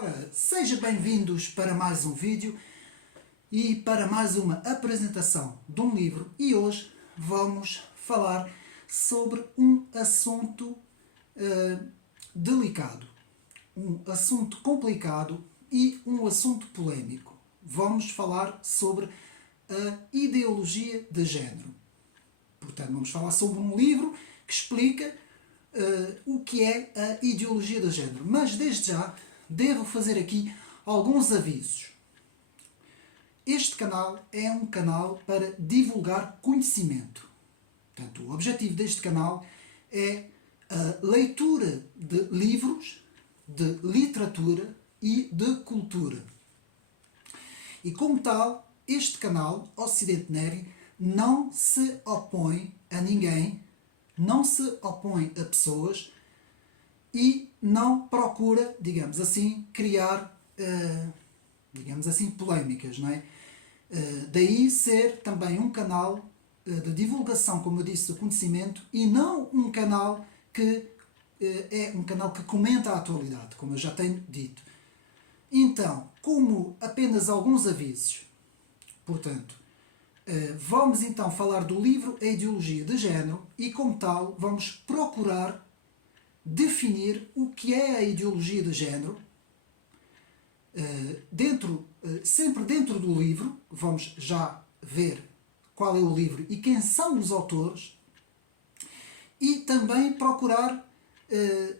Ora, sejam bem-vindos para mais um vídeo e para mais uma apresentação de um livro, e hoje vamos falar sobre um assunto delicado, um assunto complicado e um assunto polémico. Vamos falar sobre a ideologia de género. Portanto, vamos falar sobre um livro que explica o que é a ideologia de género. Mas desde já devo fazer aqui alguns avisos. Este canal é um canal para divulgar conhecimento. Portanto, o objetivo deste canal é a leitura de livros, de literatura e de cultura. E como tal, este canal, Ocidente Neri, não se opõe a ninguém, não se opõe a pessoas e não procura, digamos assim, criar, polémicas, não é? Daí ser também um canal de divulgação, como eu disse, do conhecimento, e não um canal que é um canal que comenta a atualidade, como eu já tenho dito. Então, como apenas alguns avisos, portanto, vamos então falar do livro A Ideologia de Género e, como tal, vamos procurar definir o que é a ideologia de género, sempre dentro do livro. Vamos já ver qual é o livro e quem são os autores, e também procurar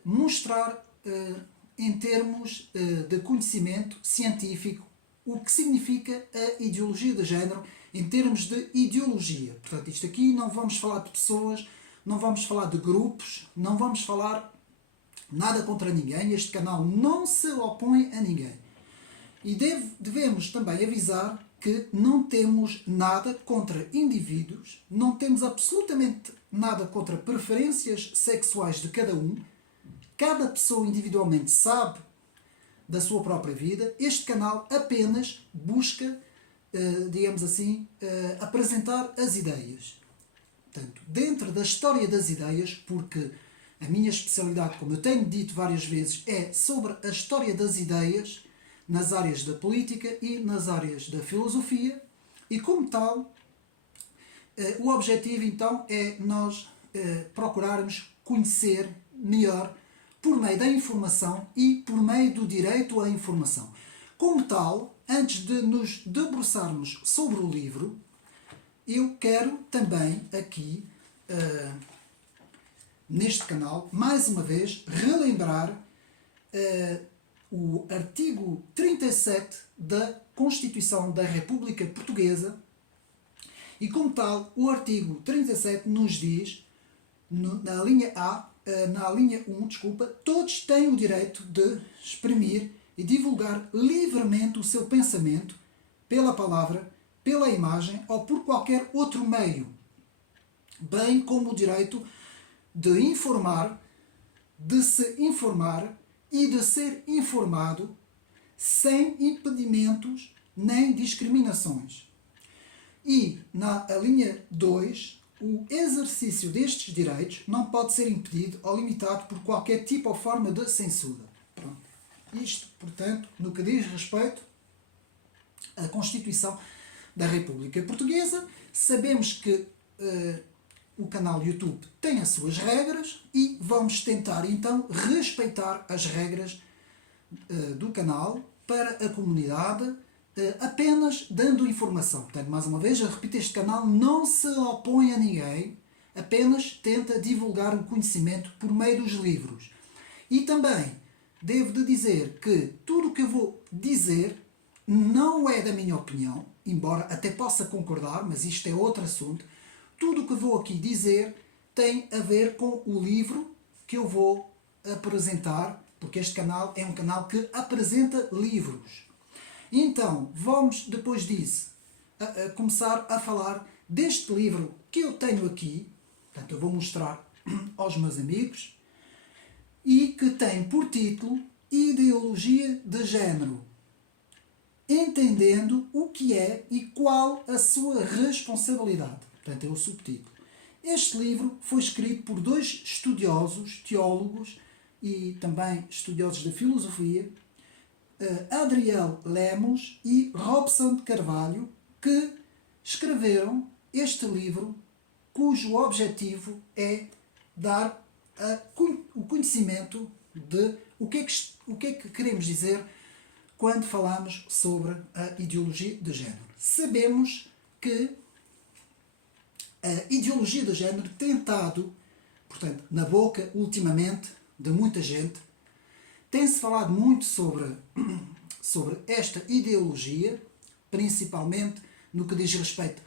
mostrar em termos de conhecimento científico o que significa a ideologia de género em termos de ideologia. Portanto, isto aqui não vamos falar de pessoas, não vamos falar de grupos, não vamos falar nada contra ninguém. Este canal não se opõe a ninguém. E devemos também avisar que não temos nada contra indivíduos, não temos absolutamente nada contra preferências sexuais de cada um. Cada pessoa individualmente sabe da sua própria vida. Este canal apenas busca, digamos assim, apresentar as ideias. Portanto, dentro da história das ideias, porque a minha especialidade, como eu tenho dito várias vezes, é sobre a história das ideias nas áreas da política e nas áreas da filosofia, e como tal, o objetivo então é nós procurarmos conhecer melhor por meio da informação e por meio do direito à informação. Como tal, antes de nos debruçarmos sobre o livro, eu quero também aqui neste canal, mais uma vez, relembrar o artigo 37 da Constituição da República Portuguesa. E como tal, o artigo 37 nos diz, na linha A, na linha 1, todos têm o direito de exprimir e divulgar livremente o seu pensamento pela palavra, pela imagem ou por qualquer outro meio, bem como o direito de informar, de se informar e de ser informado sem impedimentos nem discriminações. E na linha 2, o exercício destes direitos não pode ser impedido ou limitado por qualquer tipo ou forma de censura. Pronto. Isto, portanto, no que diz respeito à Constituição da República Portuguesa. Sabemos que o canal YouTube tem as suas regras e vamos tentar então respeitar as regras do canal para a comunidade, apenas dando informação. Portanto, mais uma vez, eu repito, este canal não se opõe a ninguém, apenas tenta divulgar o conhecimento por meio dos livros. E também devo de dizer que tudo o que eu vou dizer não é da minha opinião, embora até possa concordar, mas isto é outro assunto. Tudo o que vou aqui dizer tem a ver com o livro que eu vou apresentar, porque este canal é um canal que apresenta livros. Então, vamos depois disso a começar a falar deste livro que eu tenho aqui. Portanto, eu vou mostrar aos meus amigos, e que tem por título Ideologia de Género, entendendo o que é e qual a sua responsabilidade. Portanto, é o subtítulo. Este livro foi escrito por dois estudiosos, teólogos e também estudiosos da filosofia, Adriel Lemos e Robson de Carvalho, que escreveram este livro, cujo objetivo é dar o conhecimento de o que é que queremos dizer quando falamos sobre a ideologia de género. Sabemos que a ideologia de género tem estado, portanto, na boca ultimamente de muita gente. Tem-se falado muito sobre esta ideologia, principalmente no que diz respeito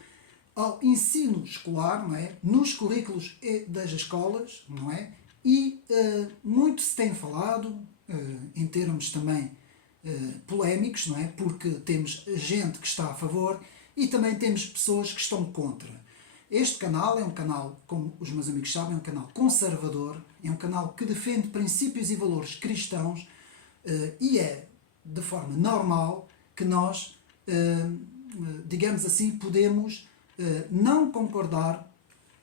ao ensino escolar, não é? Nos currículos das escolas, não é? E muito se tem falado, em termos também polémicos, não é? Porque temos gente que está a favor e também temos pessoas que estão contra. Este canal é um canal, como os meus amigos sabem, é um canal conservador, é um canal que defende princípios e valores cristãos e é de forma normal que nós, digamos assim, podemos não concordar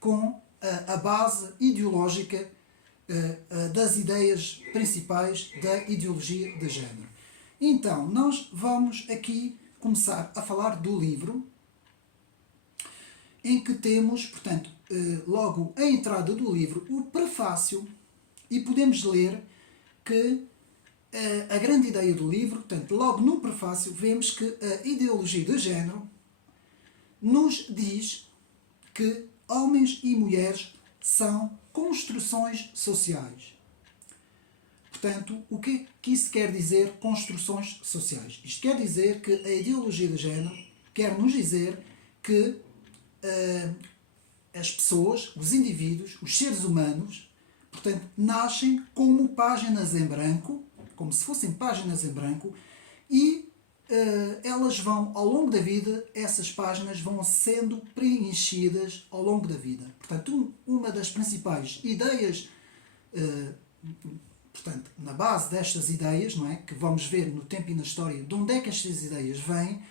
com a base ideológica das ideias principais da ideologia de género. Então, nós vamos aqui começar a falar do livro, em que temos, portanto, logo a entrada do livro, o prefácio, e podemos ler que a grande ideia do livro, portanto, logo no prefácio, vemos que a ideologia de género nos diz que homens e mulheres são construções sociais. Portanto, o que isso quer dizer, construções sociais? Isto quer dizer que a ideologia de género quer nos dizer que as pessoas, os indivíduos, os seres humanos, portanto, nascem como páginas em branco, como se fossem páginas em branco, e elas vão, ao longo da vida, essas páginas vão sendo preenchidas ao longo da vida. Portanto, uma das principais ideias, portanto, na base destas ideias, não é, que vamos ver no tempo e na história, de onde é que estas ideias vêm,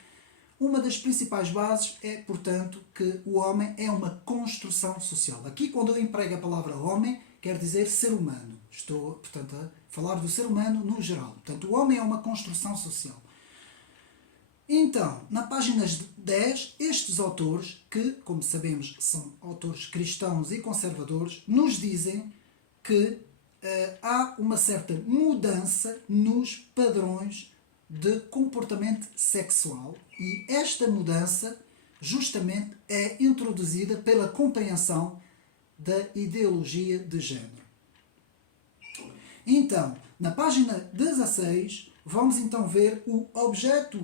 uma das principais bases é, portanto, que o homem é uma construção social. Aqui, quando eu emprego a palavra homem, quer dizer ser humano. Estou, portanto, a falar do ser humano no geral. Portanto, o homem é uma construção social. Então, na página 10, estes autores, que, como sabemos, são autores cristãos e conservadores, nos dizem que há uma certa mudança nos padrões de comportamento sexual e esta mudança justamente é introduzida pela compreensão da ideologia de género. Então, na página 16, vamos então ver o objeto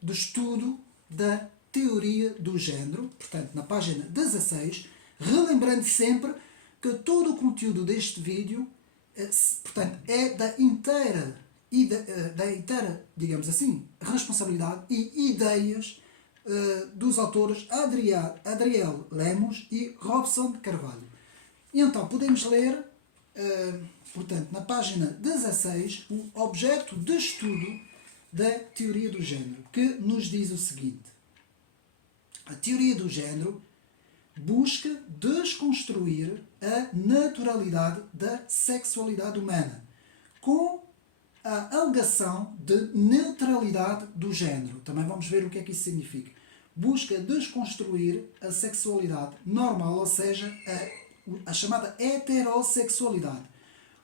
de estudo da teoria do género, portanto, na página 16, relembrando sempre que todo o conteúdo deste vídeo, portanto, é da inteira, digamos assim, responsabilidade e ideias dos autores Adriel Lemos e Robson de Carvalho. E então, podemos ler, portanto, na página 16, o objeto de estudo da teoria do género, que nos diz o seguinte: a teoria do género busca desconstruir a naturalidade da sexualidade humana, com a alegação de neutralidade do género. Também vamos ver o que é que isso significa. Busca desconstruir a sexualidade normal, ou seja, a chamada heterossexualidade.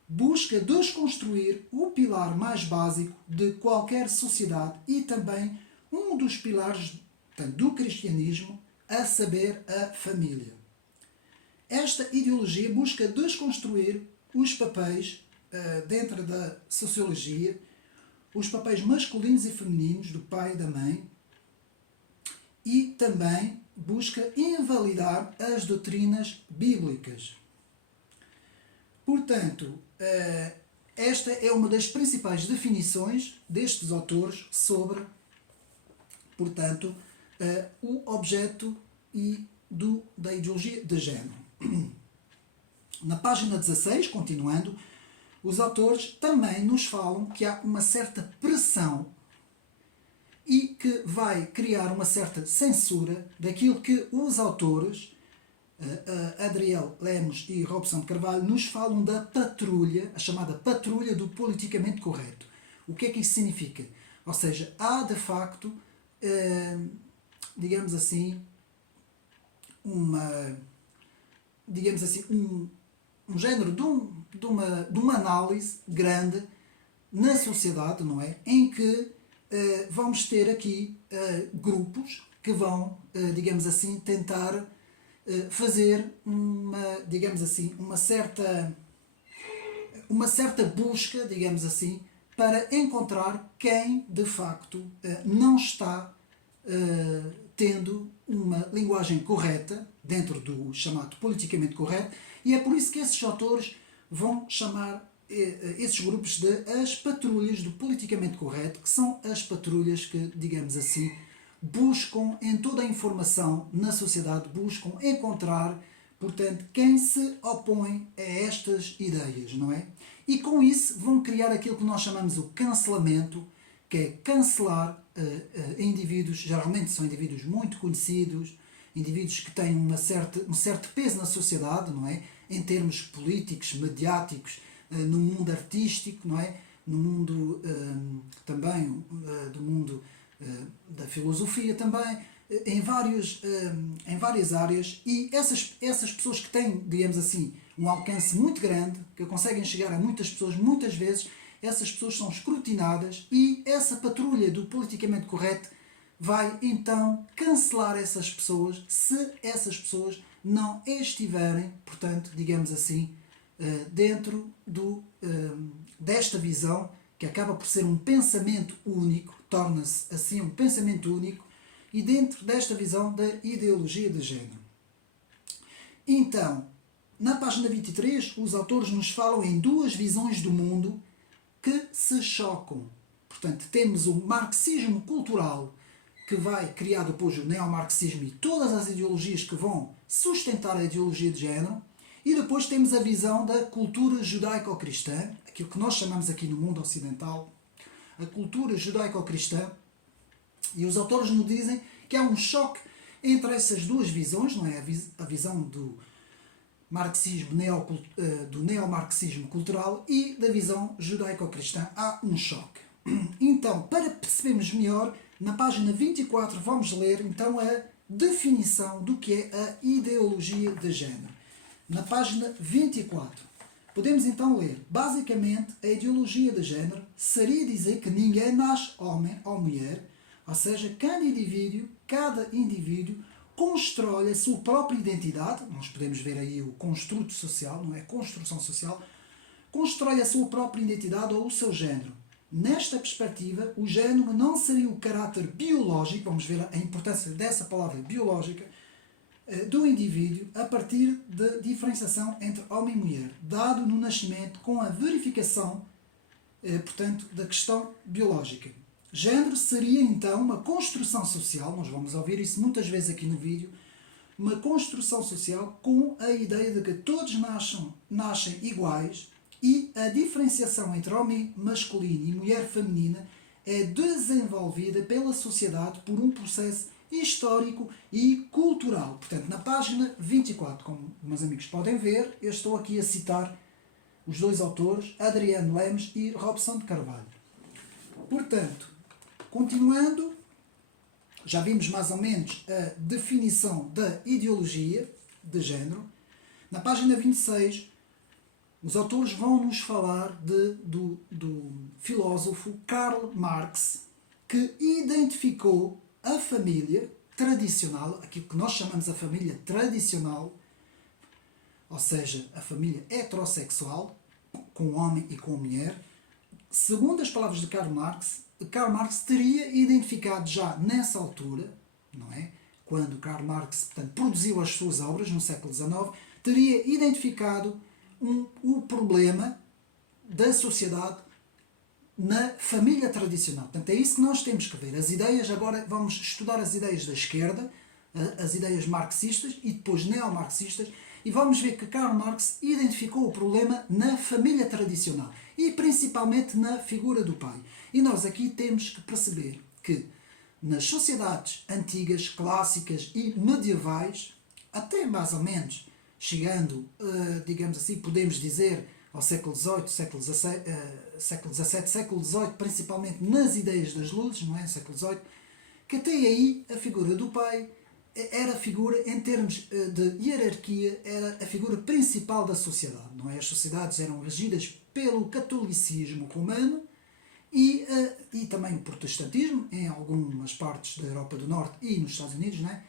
Busca desconstruir o pilar mais básico de qualquer sociedade e também um dos pilares, portanto, do cristianismo, a saber, a família. Esta ideologia busca desconstruir os papéis, dentro da sociologia, os papéis masculinos e femininos do pai e da mãe, e também busca invalidar as doutrinas bíblicas. Portanto, esta é uma das principais definições destes autores sobre, portanto, o objeto da ideologia de género. Na página 16, continuando, os autores também nos falam que há uma certa pressão e que vai criar uma certa censura daquilo que os autores, Adriel Lemos e Robson de Carvalho, nos falam da patrulha, a chamada patrulha do politicamente correto. O que é que isso significa? Ou seja, há de facto, digamos assim, um género de uma análise grande na sociedade, não é? Em que vamos ter aqui grupos que vão, digamos assim, tentar fazer digamos assim, uma certa busca, digamos assim, para encontrar quem de facto não está tendo uma linguagem correta dentro do chamado politicamente correto, e é por isso que esses autores vão chamar esses grupos de as patrulhas do politicamente correto, que são as patrulhas que, digamos assim, buscam em toda a informação na sociedade, buscam encontrar, portanto, quem se opõe a estas ideias, não é? E com isso vão criar aquilo que nós chamamos o cancelamento, que é cancelar indivíduos, geralmente são indivíduos muito conhecidos, indivíduos que têm um certo peso na sociedade, não é? Em termos políticos, mediáticos, no mundo artístico, não é? No mundo também, do mundo da filosofia também, em várias áreas, e essas pessoas que têm, digamos assim, um alcance muito grande, que conseguem chegar a muitas pessoas, muitas vezes, essas pessoas são escrutinadas e essa patrulha do politicamente correto vai então cancelar essas pessoas se essas pessoas não estiverem, portanto, digamos assim, dentro desta visão que acaba por ser um pensamento único, torna-se assim um pensamento único, e dentro desta visão da ideologia de género. Então, na página 23, os autores nos falam em duas visões do mundo que se chocam. Portanto, temos o marxismo cultural, que vai criar depois o neomarxismo e todas as ideologias que vão sustentar a ideologia de género, e depois temos a visão da cultura judaico-cristã, aquilo que nós chamamos aqui no mundo ocidental, a cultura judaico-cristã, e os autores nos dizem que há um choque entre essas duas visões, não é? A visão do marxismo, do neomarxismo cultural e da visão judaico-cristã. Há um choque. Então, para percebermos melhor, na página 24 vamos ler então a definição do que é a ideologia de género. Na página 24, podemos então ler, basicamente, a ideologia de género seria dizer que ninguém nasce homem ou mulher, ou seja, cada indivíduo constrói a sua própria identidade, nós podemos ver aí o construto social, não é? Construção social, constrói a sua própria identidade ou o seu género. Nesta perspectiva, o género não seria o caráter biológico, vamos ver a importância dessa palavra biológica, do indivíduo a partir da diferenciação entre homem e mulher, dado no nascimento com a verificação, portanto, da questão biológica. Género seria então uma construção social, nós vamos ouvir isso muitas vezes aqui no vídeo, uma construção social com a ideia de que todos nascem iguais e a diferenciação entre homem masculino e mulher feminina é desenvolvida pela sociedade por um processo histórico e cultural. Portanto, na página 24, como meus amigos podem ver, eu estou aqui a citar os dois autores, Adriano Lemos e Robson de Carvalho. Portanto, continuando, já vimos mais ou menos a definição da ideologia de género. Na página 26, os autores vão nos falar do filósofo Karl Marx, que identificou a família tradicional, aquilo que nós chamamos a família tradicional, ou seja, a família heterossexual, com o homem e com a mulher. Segundo as palavras de Karl Marx teria identificado já nessa altura, não é? Quando Karl Marx, portanto, produziu as suas obras no século XIX, teria identificado o problema da sociedade na família tradicional. Portanto, é isso que nós temos que ver. As ideias, agora vamos estudar as ideias da esquerda, as ideias marxistas e depois neomarxistas, e vamos ver que Karl Marx identificou o problema na família tradicional e principalmente na figura do pai. E nós aqui temos que perceber que nas sociedades antigas, clássicas e medievais, até mais ou menos chegando, digamos assim, podemos dizer ao século XVIII, século XVII, século XVIII, principalmente nas ideias das luzes, não é? Século XVIII, que até aí a figura do pai era a figura, em termos de hierarquia, era a figura principal da sociedade, não é? As sociedades eram regidas pelo catolicismo romano e também o protestantismo, em algumas partes da Europa do Norte e nos Estados Unidos, não é?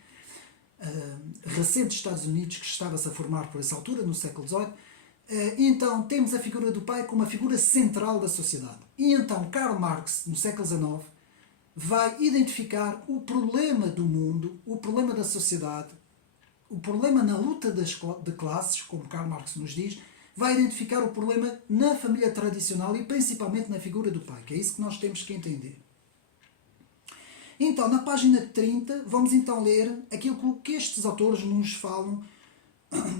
Recentes Estados Unidos, que estava-se a formar por essa altura, no século XVIII. Então temos a figura do pai como a figura central da sociedade. E então Karl Marx, no século XIX, vai identificar o problema do mundo, o problema da sociedade, o problema na luta de classes, como Karl Marx nos diz, vai identificar o problema na família tradicional e principalmente na figura do pai, que é isso que nós temos que entender. Então, na página 30, vamos então ler aquilo que estes autores nos falam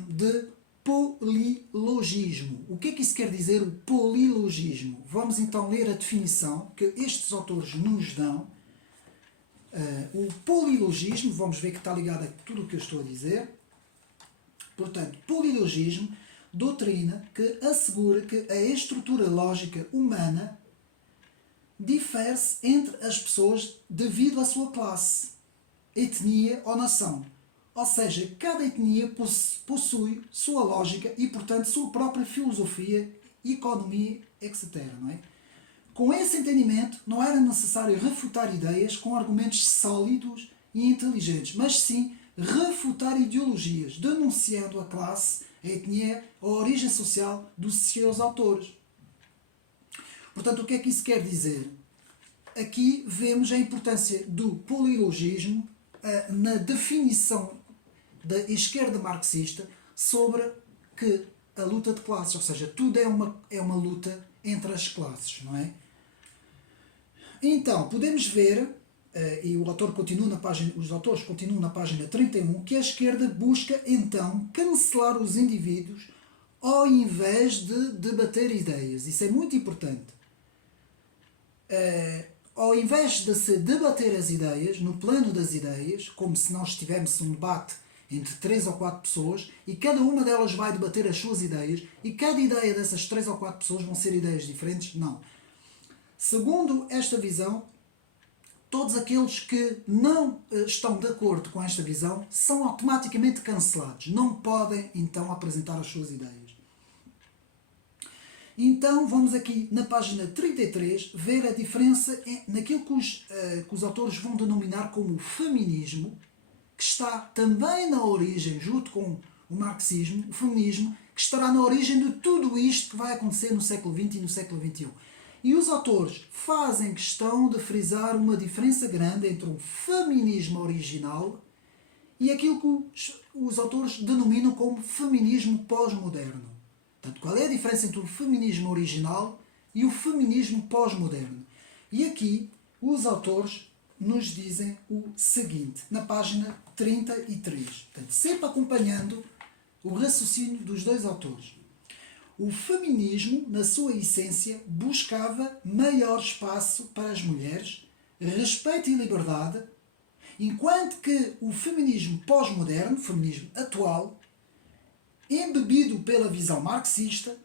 de polilogismo. O que é que isso quer dizer, o polilogismo? Vamos então ler a definição que estes autores nos dão. O polilogismo, vamos ver que está ligado a tudo o que eu estou a dizer. Portanto, polilogismo, doutrina que assegura que a estrutura lógica humana difere-se entre as pessoas devido à sua classe, etnia ou nação. Ou seja, cada etnia possui sua lógica e, portanto, sua própria filosofia, economia, etc. Não é? Com esse entendimento, não era necessário refutar ideias com argumentos sólidos e inteligentes, mas sim refutar ideologias, denunciando a classe, a etnia ou a origem social dos seus autores. Portanto, o que é que isso quer dizer? Aqui vemos a importância do polilogismo na definição da esquerda marxista sobre que a luta de classes, ou seja, tudo é uma luta entre as classes, não é? Então, podemos ver, e os autores continuam na página 31, que a esquerda busca então cancelar os indivíduos ao invés de debater ideias. Isso é muito importante. Ao invés de se debater as ideias, no plano das ideias, como se nós tivéssemos um debate entre 3 ou 4 pessoas e cada uma delas vai debater as suas ideias e cada ideia dessas 3 ou 4 pessoas vão ser ideias diferentes, não. Segundo esta visão, todos aqueles que não estão de acordo com esta visão são automaticamente cancelados. Não podem, então, apresentar as suas ideias. Então, vamos aqui na página 33 ver a diferença naquilo que os autores vão denominar como feminismo, que está também na origem, junto com o marxismo, o feminismo, que estará na origem de tudo isto que vai acontecer no século XX e no século XXI. E os autores fazem questão de frisar uma diferença grande entre o feminismo original e aquilo que os autores denominam como feminismo pós-moderno. Portanto, qual é a diferença entre o feminismo original e o feminismo pós-moderno? E aqui os autores nos dizem o seguinte, na página 33. Portanto, sempre acompanhando o raciocínio dos dois autores. O feminismo, na sua essência, buscava maior espaço para as mulheres, respeito e liberdade, enquanto que o feminismo pós-moderno, o feminismo atual, embebido pela visão marxista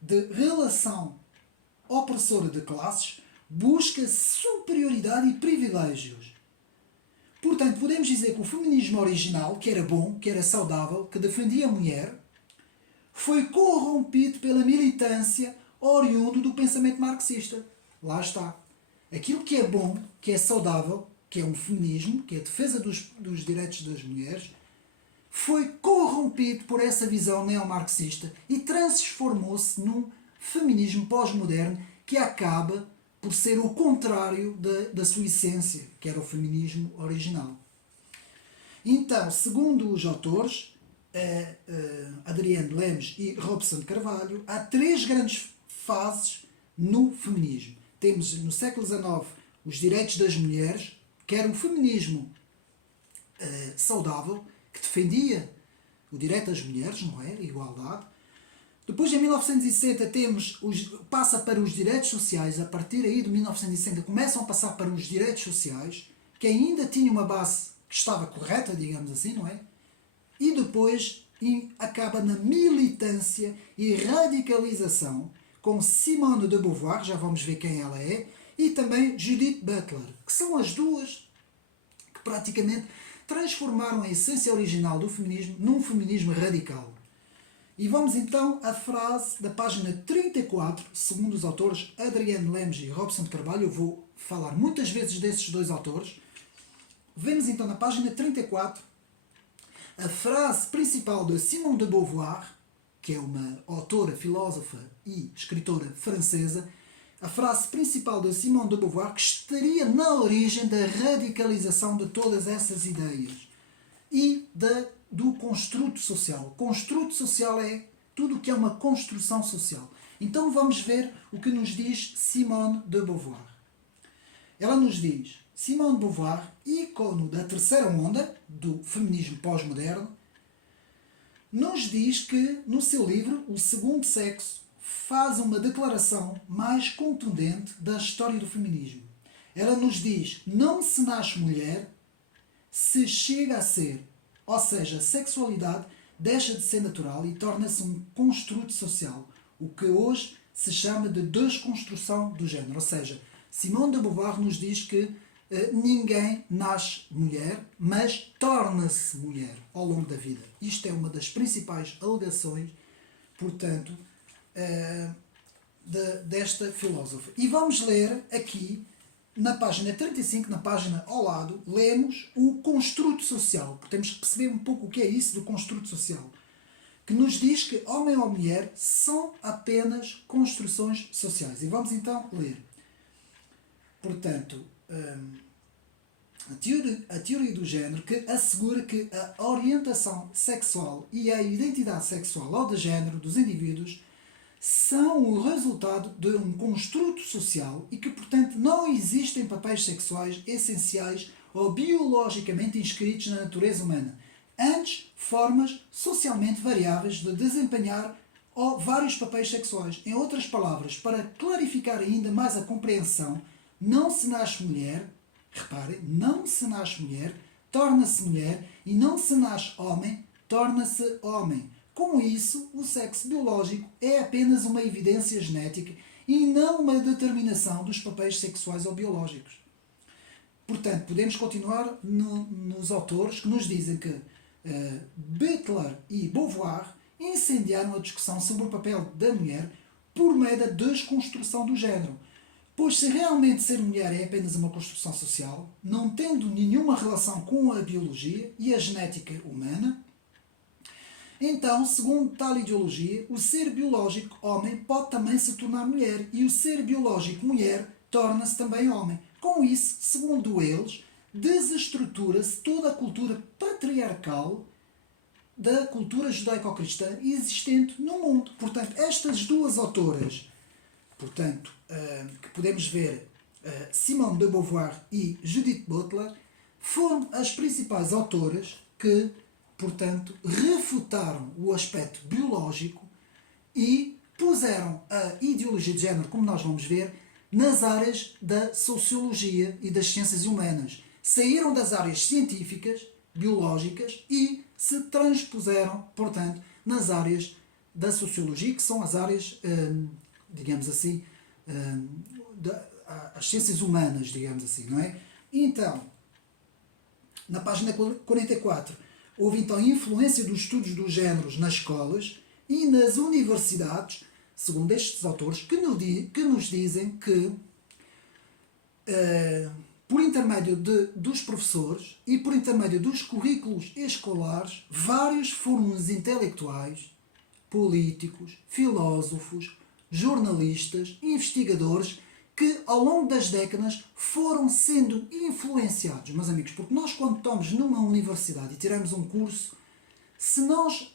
de relação opressora de classes, busca superioridade e privilégios. Portanto, podemos dizer que o feminismo original, que era bom, que era saudável, que defendia a mulher, foi corrompido pela militância oriundo do pensamento marxista. Lá está. Aquilo que é bom, que é saudável, que é um feminismo, que é a defesa dos direitos das mulheres, foi corrompido por essa visão neomarxista e transformou-se num feminismo pós-moderno que acaba por ser o contrário da sua essência, que era o feminismo original. Então, segundo os autores, Adriano Lemos e Robson Carvalho, há 3 grandes fases no feminismo. Temos no século XIX os direitos das mulheres, que era um feminismo saudável, que defendia o direito das mulheres, não é? A igualdade. Depois, em 1960, passa para os direitos sociais. A partir aí de 1960 começam a passar para os direitos sociais, que ainda tinha uma base que estava correta, digamos assim, não é? E depois e acaba na militância e radicalização com Simone de Beauvoir, já vamos ver quem ela é, e também Judith Butler, que são as duas que praticamente transformaram a essência original do feminismo num feminismo radical. E vamos então à frase da página 34, segundo os autores Adrienne Lemos e Robson de Carvalho. Eu vou falar muitas vezes desses dois autores. Vemos então na página 34 a frase principal de Simone de Beauvoir, que é uma autora, filósofa e escritora francesa. A frase principal de Simone de Beauvoir, que estaria na origem da radicalização de todas essas ideias e do construto social. Construto social é tudo o que é uma construção social. Então vamos ver o que nos diz Simone de Beauvoir. Ela nos diz, Simone de Beauvoir, ícone da terceira onda do feminismo pós-moderno, nos diz que, no seu livro, O Segundo Sexo, faz uma declaração mais contundente da história do feminismo. Ela nos diz, não se nasce mulher, se chega a ser. Ou seja, a sexualidade deixa de ser natural e torna-se um construto social, o que hoje se chama de desconstrução do género. Ou seja, Simone de Beauvoir nos diz que ninguém nasce mulher, mas torna-se mulher ao longo da vida. Isto é uma das principais alegações, portanto, desta filósofa. E vamos ler aqui, na página 35, na página ao lado, lemos o construto social, porque temos que perceber um pouco o que é isso do construto social, que nos diz que homem ou mulher são apenas construções sociais. E vamos então ler. Portanto, a teoria do género que assegura que a orientação sexual e a identidade sexual ou de género dos indivíduos são o resultado de um construto social e que, portanto, não existem papéis sexuais essenciais ou biologicamente inscritos na natureza humana, antes formas socialmente variáveis de desempenhar vários papéis sexuais. Em outras palavras, para clarificar ainda mais a compreensão, não se nasce mulher, reparem, não se nasce mulher, torna-se mulher, e não se nasce homem, torna-se homem. Com isso, o sexo biológico é apenas uma evidência genética e não uma determinação dos papéis sexuais ou biológicos. Portanto, podemos continuar nos autores que nos dizem que Butler e Beauvoir incendiaram a discussão sobre o papel da mulher por meio da desconstrução do género. Pois se realmente ser mulher é apenas uma construção social, não tendo nenhuma relação com a biologia e a genética humana, então, segundo tal ideologia, o ser biológico homem pode também se tornar mulher e o ser biológico mulher torna-se também homem. Com isso, segundo eles, desestrutura-se toda a cultura patriarcal da cultura judaico-cristã existente no mundo. Portanto, estas duas autoras, que podemos ver, Simone de Beauvoir e Judith Butler, foram as principais autoras que, portanto, refutaram o aspecto biológico e puseram a ideologia de género, como nós vamos ver, nas áreas da sociologia e das ciências humanas. Saíram das áreas científicas, biológicas e se transpuseram, portanto, nas áreas da sociologia, que são as áreas, digamos assim, as ciências humanas, digamos assim, não é? Então, na página 44, houve então influência dos estudos dos géneros nas escolas e nas universidades, segundo estes autores, que nos dizem que, por intermédio dos professores e por intermédio dos currículos escolares, vários fóruns intelectuais, políticos, filósofos, jornalistas, investigadores, que ao longo das décadas foram sendo influenciados, meus amigos, porque nós quando estamos numa universidade e tiramos um curso, se nós,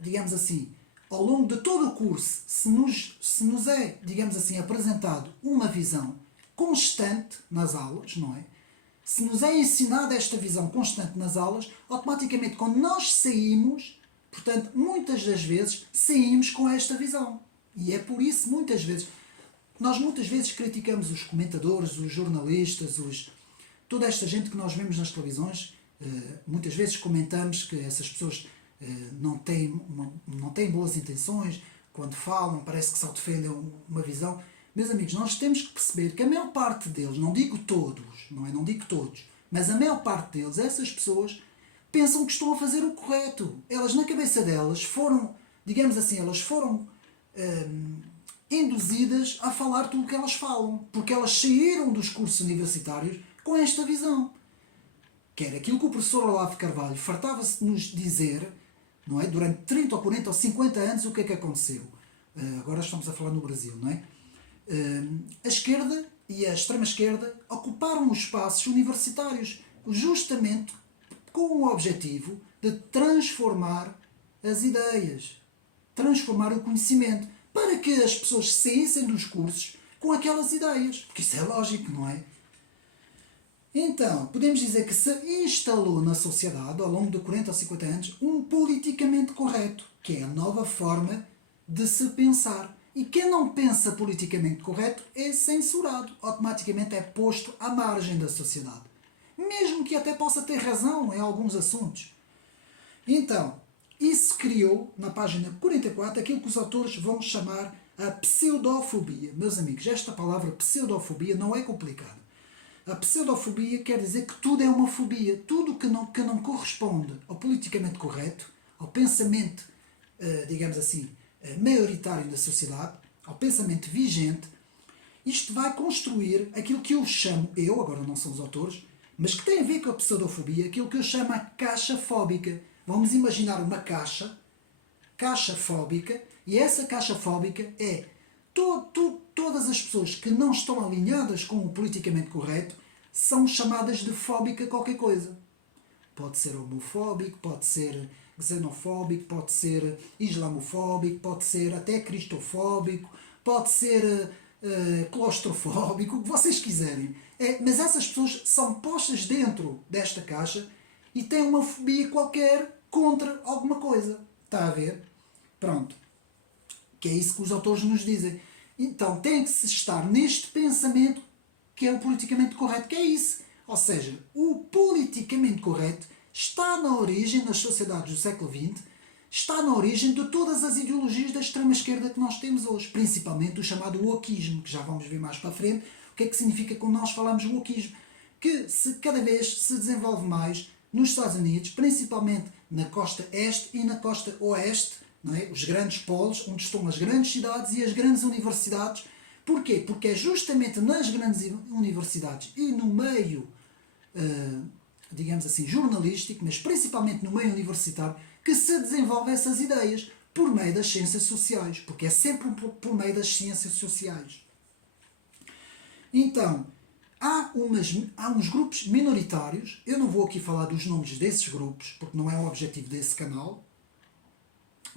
digamos assim, ao longo de todo o curso, se nos é, digamos assim, apresentado uma visão constante nas aulas, não é? Se nos é ensinada esta visão constante nas aulas, automaticamente quando nós saímos, portanto, muitas das vezes saímos com esta visão. E é por isso, muitas vezes, nós muitas vezes criticamos os comentadores, os jornalistas, toda esta gente que nós vemos nas televisões, muitas vezes comentamos que essas pessoas não têm boas intenções, quando falam parece que só defendem uma visão. Meus amigos, nós temos que perceber que a maior parte deles, não digo todos, não digo todos, mas a maior parte deles, essas pessoas, pensam que estão a fazer o correto. Elas, na cabeça delas, foram, digamos assim, elas foram induzidas a falar tudo o que elas falam, porque elas saíram dos cursos universitários com esta visão. Que era aquilo que o professor Olavo Carvalho fartava-se de nos dizer, não é? Durante 30 ou 40 ou 50 anos, o que é que aconteceu? Agora estamos a falar no Brasil, não é? A esquerda e a extrema-esquerda ocuparam os espaços universitários justamente com o objetivo de transformar as ideias, transformar o conhecimento, para que as pessoas saíssem dos cursos com aquelas ideias. Porque isso é lógico, não é? Então, podemos dizer que se instalou na sociedade, ao longo de 40 ou 50 anos, um politicamente correto, que é a nova forma de se pensar. E quem não pensa politicamente correto é censurado, automaticamente é posto à margem da sociedade. Mesmo que até possa ter razão em alguns assuntos. Então, isso criou, na página 44, aquilo que os autores vão chamar a pseudofobia. Meus amigos, esta palavra pseudofobia não é complicada. A pseudofobia quer dizer que tudo é uma fobia. Tudo que não corresponde ao politicamente correto, ao pensamento, digamos assim, maioritário da sociedade, ao pensamento vigente, isto vai construir aquilo que eu chamo, agora não são os autores, mas que tem a ver com a pseudofobia, aquilo que eu chamo a caixa fóbica. Vamos imaginar uma caixa fóbica, e essa caixa fóbica é todas as pessoas que não estão alinhadas com o politicamente correto são chamadas de fóbica qualquer coisa. Pode ser homofóbico, pode ser xenofóbico, pode ser islamofóbico, pode ser até cristofóbico, pode ser claustrofóbico, o que vocês quiserem. Mas essas pessoas são postas dentro desta caixa e têm uma fobia qualquer contra alguma coisa. Está a ver? Pronto. Que é isso que os autores nos dizem. Então tem que se estar neste pensamento que é o politicamente correto, que é isso. Ou seja, o politicamente correto está na origem das sociedades do século XX, está na origem de todas as ideologias da extrema-esquerda que nós temos hoje, principalmente o chamado wokismo, que já vamos ver mais para a frente, o que é que significa quando nós falamos wokismo, que cada vez se desenvolve mais nos Estados Unidos, principalmente na costa este e na costa oeste, não é? Os grandes polos, onde estão as grandes cidades e as grandes universidades. Porquê? Porque é justamente nas grandes universidades e no meio, digamos assim, jornalístico, mas principalmente no meio universitário, que se desenvolvem essas ideias, por meio das ciências sociais, porque é sempre por meio das ciências sociais. Então, há uns grupos minoritários, eu não vou aqui falar dos nomes desses grupos, porque não é o objetivo desse canal,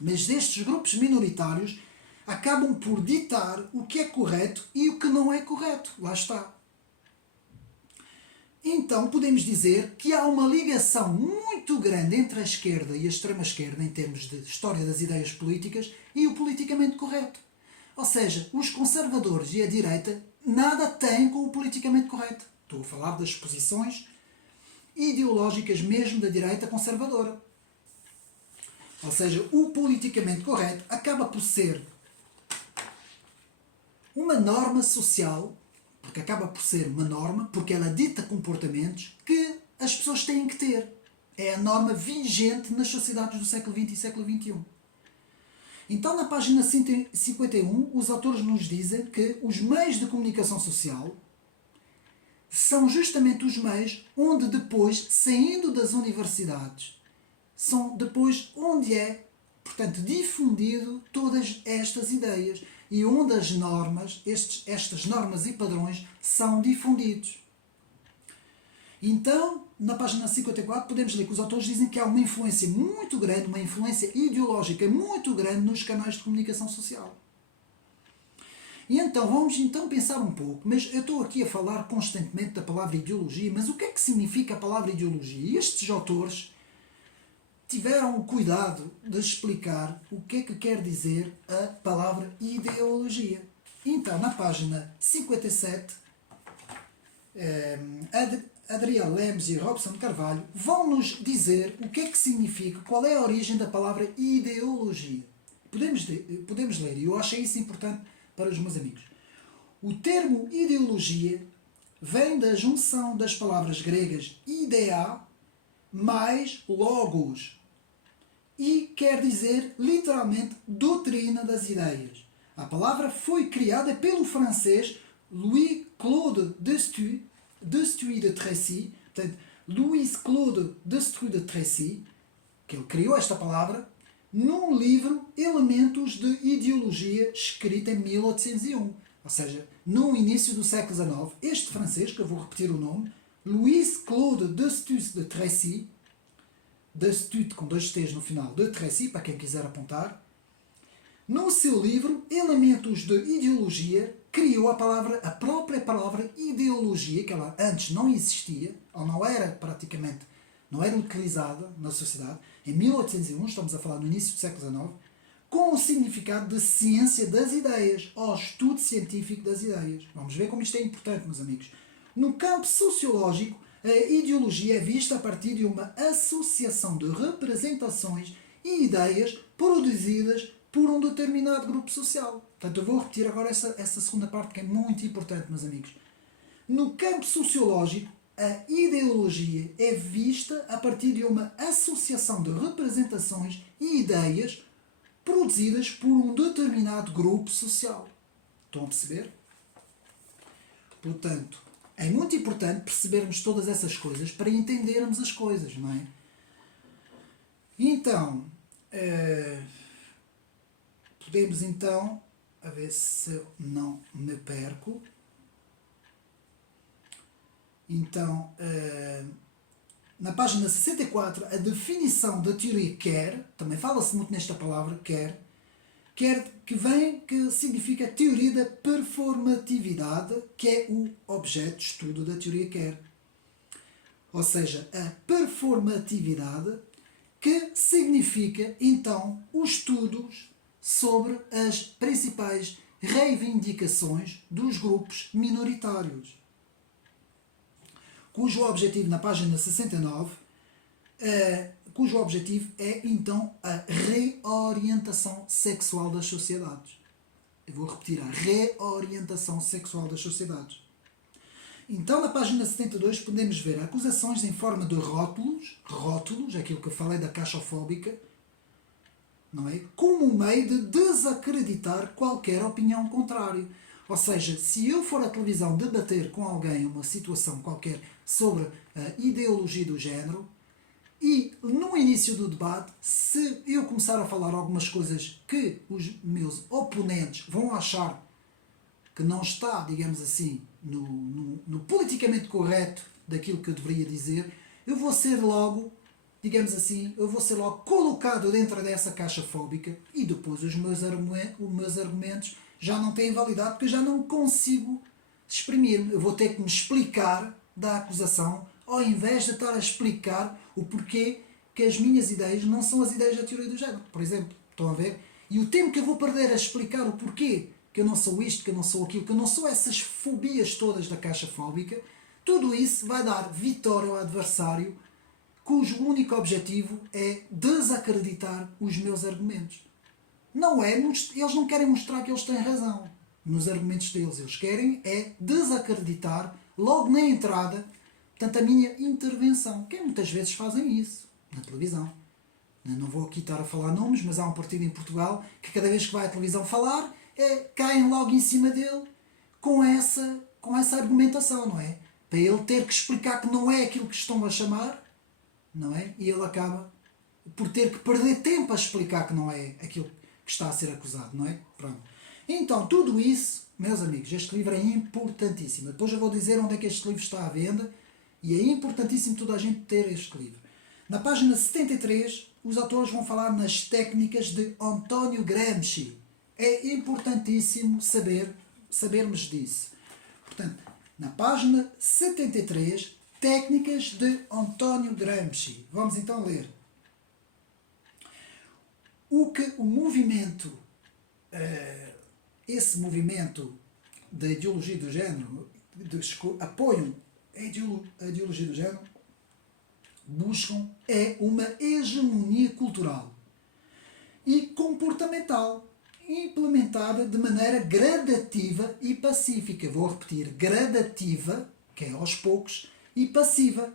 mas destes grupos minoritários acabam por ditar o que é correto e o que não é correto. Lá está. Então podemos dizer que há uma ligação muito grande entre a esquerda e a extrema-esquerda em termos de história das ideias políticas e o politicamente correto. Ou seja, os conservadores e a direita nada têm com o politicamente correto. Estou a falar das posições ideológicas mesmo da direita conservadora. Ou seja, o politicamente correto acaba por ser uma norma social, porque acaba por ser uma norma, porque ela dita comportamentos que as pessoas têm que ter. É a norma vigente nas sociedades do século XX e século XXI. Então, na página 51, os autores nos dizem que os meios de comunicação social são justamente os meios onde depois, saindo das universidades, são depois onde é, portanto, difundido todas estas ideias e onde as normas, estas normas e padrões são difundidos. Então, na página 54, podemos ler que os autores dizem que há uma influência muito grande, uma influência ideológica muito grande nos canais de comunicação social. E então, vamos pensar um pouco, mas eu estou aqui a falar constantemente da palavra ideologia, mas o que é que significa a palavra ideologia? E estes autores tiveram o cuidado de explicar o que é que quer dizer a palavra ideologia. Então, na página 57, Adriel Lemos e Robson Carvalho vão nos dizer o que é que significa, qual é a origem da palavra ideologia. Podemos ler, e eu achei isso importante para os meus amigos. O termo ideologia vem da junção das palavras gregas ideia mais logos e quer dizer literalmente doutrina das ideias. A palavra foi criada pelo francês Louis-Claude Destuy de Tracy, portanto, Louis-Claude Destuy de Tracy, que ele criou esta palavra, num livro Elementos de Ideologia, escrito em 1801. Ou seja, no início do século XIX, este francês, que eu vou repetir o nome, Louis-Claude Destuy de Tracy, Destuy com 2 T's no final, de Tracy, para quem quiser apontar, no seu livro Elementos de Ideologia, criou a própria palavra ideologia, que ela antes não existia, ou não era praticamente, não era utilizada na sociedade, em 1801, estamos a falar no início do século XIX, com o significado de ciência das ideias, ou estudo científico das ideias. Vamos ver como isto é importante, meus amigos. No campo sociológico, a ideologia é vista a partir de uma associação de representações e ideias produzidas por um determinado grupo social. Portanto, eu vou repetir agora essa segunda parte que é muito importante, meus amigos. No campo sociológico, a ideologia é vista a partir de uma associação de representações e ideias produzidas por um determinado grupo social. Estão a perceber? Portanto, é muito importante percebermos todas essas coisas para entendermos as coisas, não é? Então, podemos então, a ver se eu não me perco. Então, na página 64, a definição da teoria quer, também fala-se muito nesta palavra, quer, que significa teoria da performatividade, que é o objeto de estudo da teoria quer. Ou seja, a performatividade, que significa, então, os estudos sobre as principais reivindicações dos grupos minoritários, cujo objetivo, na página 69, cujo objetivo é, então, a reorientação sexual das sociedades. Eu vou repetir, a reorientação sexual das sociedades. Então, na página 72, podemos ver acusações em forma de rótulos, aquilo que eu falei da caixofóbica, não é? Como um meio de desacreditar qualquer opinião contrária. Ou seja, se eu for à televisão debater com alguém uma situação qualquer sobre a ideologia do género, e no início do debate, se eu começar a falar algumas coisas que os meus oponentes vão achar que não está, digamos assim, no politicamente correto daquilo que eu deveria dizer, eu vou ser logo, digamos assim, colocado dentro dessa caixa fóbica e depois os meus argumentos já não têm validade porque eu já não consigo exprimir-me. Eu vou ter que me explicar da acusação ao invés de estar a explicar o porquê que as minhas ideias não são as ideias da teoria do género, por exemplo. Estão a ver? E o tempo que eu vou perder a explicar o porquê que eu não sou isto, que eu não sou aquilo, que eu não sou essas fobias todas da caixa fóbica, tudo isso vai dar vitória ao adversário, cujo único objetivo é desacreditar os meus argumentos. Não é, eles não querem mostrar que eles têm razão nos argumentos deles, eles querem é desacreditar logo na entrada, portanto, a minha intervenção, que muitas vezes fazem isso na televisão. Não vou aqui estar a falar nomes, mas há um partido em Portugal que cada vez que vai à televisão falar, caem logo em cima dele com essa argumentação, não é? Para ele ter que explicar que não é aquilo que estão a chamar, não é? E ele acaba por ter que perder tempo a explicar que não é aquilo que está a ser acusado, não é? Pronto. Então, tudo isso, meus amigos, este livro é importantíssimo. Depois eu vou dizer onde é que este livro está à venda e é importantíssimo toda a gente ter este livro. Na página 73, os autores vão falar nas técnicas de António Gramsci. É importantíssimo sabermos disso. Portanto, na página 73, técnicas de António Gramsci. Vamos então ler. O que o movimento, esse movimento da ideologia do género, apoiam a ideologia do género, buscam é uma hegemonia cultural e comportamental, implementada de maneira gradativa e pacífica. Vou repetir, gradativa, que é aos poucos, e passiva.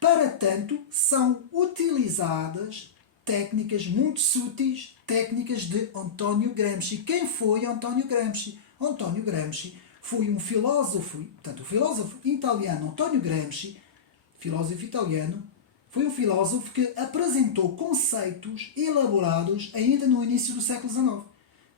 Para tanto, são utilizadas técnicas muito sutis, técnicas de António Gramsci. Quem foi António Gramsci? António Gramsci foi um filósofo, portanto, o filósofo italiano António Gramsci, filósofo italiano, foi um filósofo que apresentou conceitos elaborados ainda no início do século XIX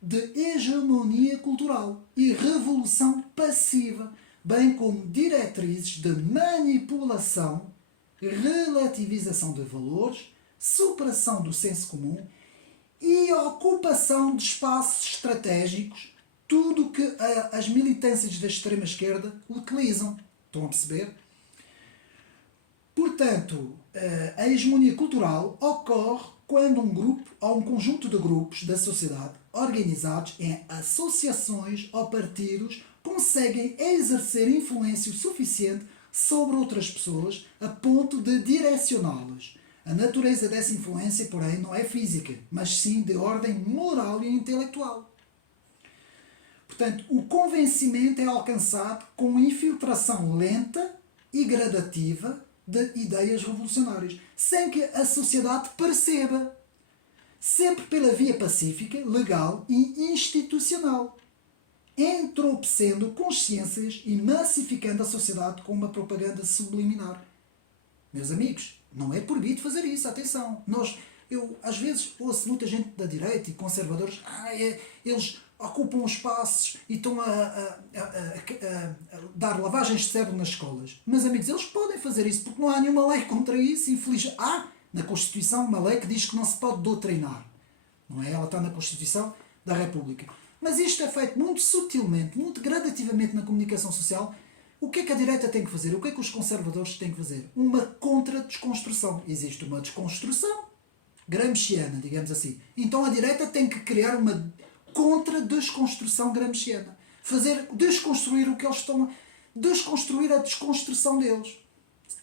de hegemonia cultural e revolução passiva, bem como diretrizes de manipulação, relativização de valores, superação do senso comum e ocupação de espaços estratégicos, tudo que as militâncias da extrema-esquerda utilizam. Estão a perceber? Portanto, a hegemonia cultural ocorre quando um grupo ou um conjunto de grupos da sociedade, organizados em associações ou partidos, conseguem exercer influência suficiente sobre outras pessoas a ponto de direcioná-las. A natureza dessa influência, porém, não é física, mas sim de ordem moral e intelectual. Portanto, o convencimento é alcançado com infiltração lenta e gradativa de ideias revolucionárias, sem que a sociedade perceba, sempre pela via pacífica, legal e institucional, entorpecendo consciências e massificando a sociedade com uma propaganda subliminar. Meus amigos, não é proibido fazer isso, atenção. Eu às vezes ouço muita gente da direita e conservadores, eles ocupam espaços e estão a dar lavagens de cérebro nas escolas. Mas amigos, eles podem fazer isso porque não há nenhuma lei contra isso. Infelizmente, há na Constituição uma lei que diz que não se pode doutrinar. Não é? Ela está na Constituição da República. Mas isto é feito muito sutilmente, muito gradativamente na comunicação social. O que é que a direita tem que fazer? O que é que os conservadores têm que fazer? Uma contra-desconstrução. Existe uma desconstrução gramsciana, digamos assim. Então a direita tem que criar uma contra-desconstrução gramsciana. Desconstruir o que eles estão... Desconstruir a desconstrução deles.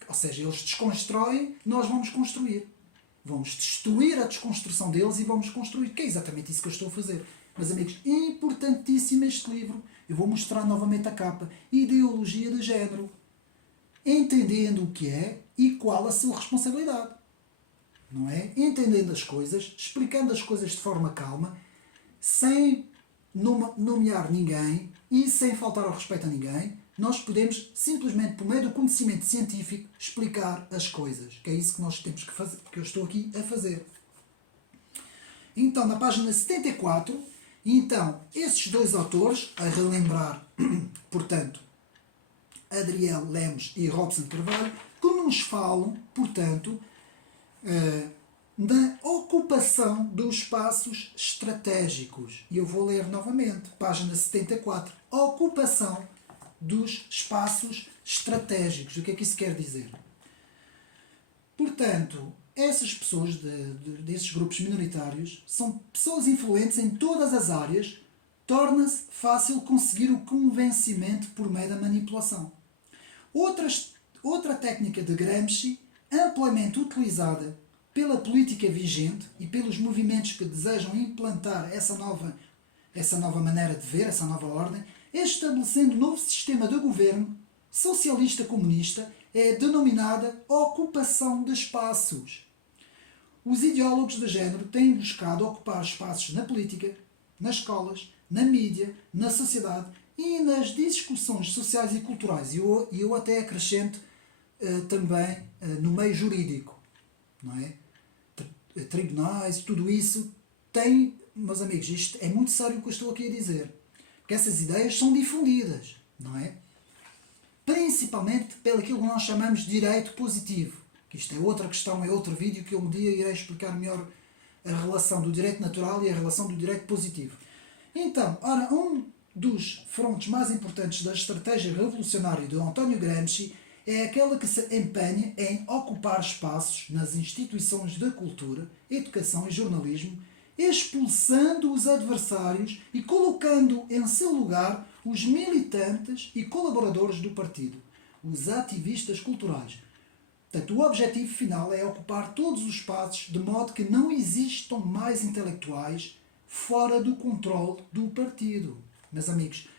Ou seja, eles desconstroem, nós vamos construir. Vamos destruir a desconstrução deles e vamos construir. Que é exatamente isso que eu estou a fazer. Mas amigos, importantíssimo este livro. Eu vou mostrar novamente a capa. Ideologia de género. Entendendo o que é e qual a sua responsabilidade. Não é? Entendendo as coisas, explicando as coisas de forma calma, sem nomear ninguém e sem faltar ao respeito a ninguém, nós podemos simplesmente, por meio do conhecimento científico, explicar as coisas. Que é isso que nós temos que fazer, que eu estou aqui a fazer. Então, na página 74, então, esses dois autores, a relembrar, portanto, Adriel Lemos e Robson Carvalho, que nos falam, portanto, da ocupação dos espaços estratégicos. E eu vou ler novamente, página 74. A ocupação dos espaços estratégicos. O que é que isso quer dizer? Portanto, essas pessoas desses grupos minoritários são pessoas influentes em todas as áreas, torna-se fácil conseguir o convencimento por meio da manipulação. Outra técnica de Gramsci, amplamente utilizada pela política vigente e pelos movimentos que desejam implantar essa nova maneira de ver, essa nova ordem, estabelecendo um novo sistema de governo socialista-comunista, é denominada ocupação de espaços. Os ideólogos de género têm buscado ocupar espaços na política, nas escolas, na mídia, na sociedade e nas discussões sociais e culturais. E eu até acrescento também no meio jurídico. Não é? Tribunais, tudo isso tem, meus amigos, isto é muito sério o que eu estou aqui a dizer. Porque essas ideias são difundidas, não é? Principalmente pelo que nós chamamos de direito positivo. Que isto é outra questão, é outro vídeo que eu um dia irei explicar melhor a relação do direito natural e a relação do direito positivo. Então, ora, um dos frontes mais importantes da estratégia revolucionária de António Gramsci é aquela que se empenha em ocupar espaços nas instituições da cultura, educação e jornalismo, expulsando os adversários e colocando em seu lugar os militantes e colaboradores do partido. os ativistas culturais. Portanto, o objetivo final é ocupar todos os espaços de modo que não existam mais intelectuais fora do controle do partido. Meus amigos,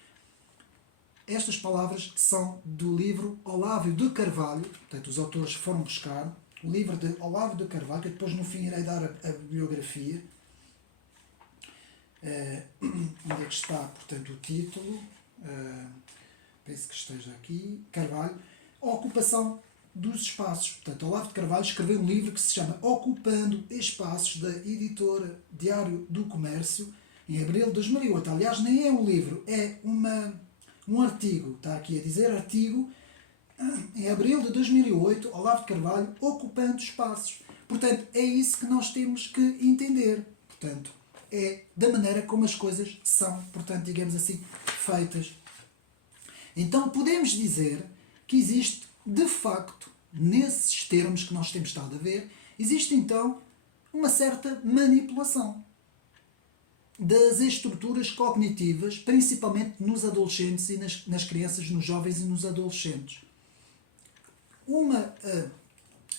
estas palavras são do livro Olávio de Carvalho, portanto os autores foram buscar, o livro de Olávio de Carvalho, que depois no fim irei dar a bibliografia. Onde é que está, portanto, o título? Penso que esteja aqui. Carvalho. Ocupação dos espaços. Portanto, Olavo de Carvalho escreveu um livro que se chama Ocupando Espaços, da editora Diário do Comércio, em abril de 2008. Aliás, nem é um livro, é um artigo. Está aqui a dizer artigo. Em abril de 2008, Olavo de Carvalho, Ocupando Espaços. Portanto, é isso que nós temos que entender. Portanto, é da maneira como as coisas são, portanto, digamos assim, feitas. Então, podemos dizer que existe, de facto, nesses termos que nós temos estado a ver, existe então uma certa manipulação das estruturas cognitivas, principalmente nos adolescentes e nas crianças, nos jovens e nos adolescentes.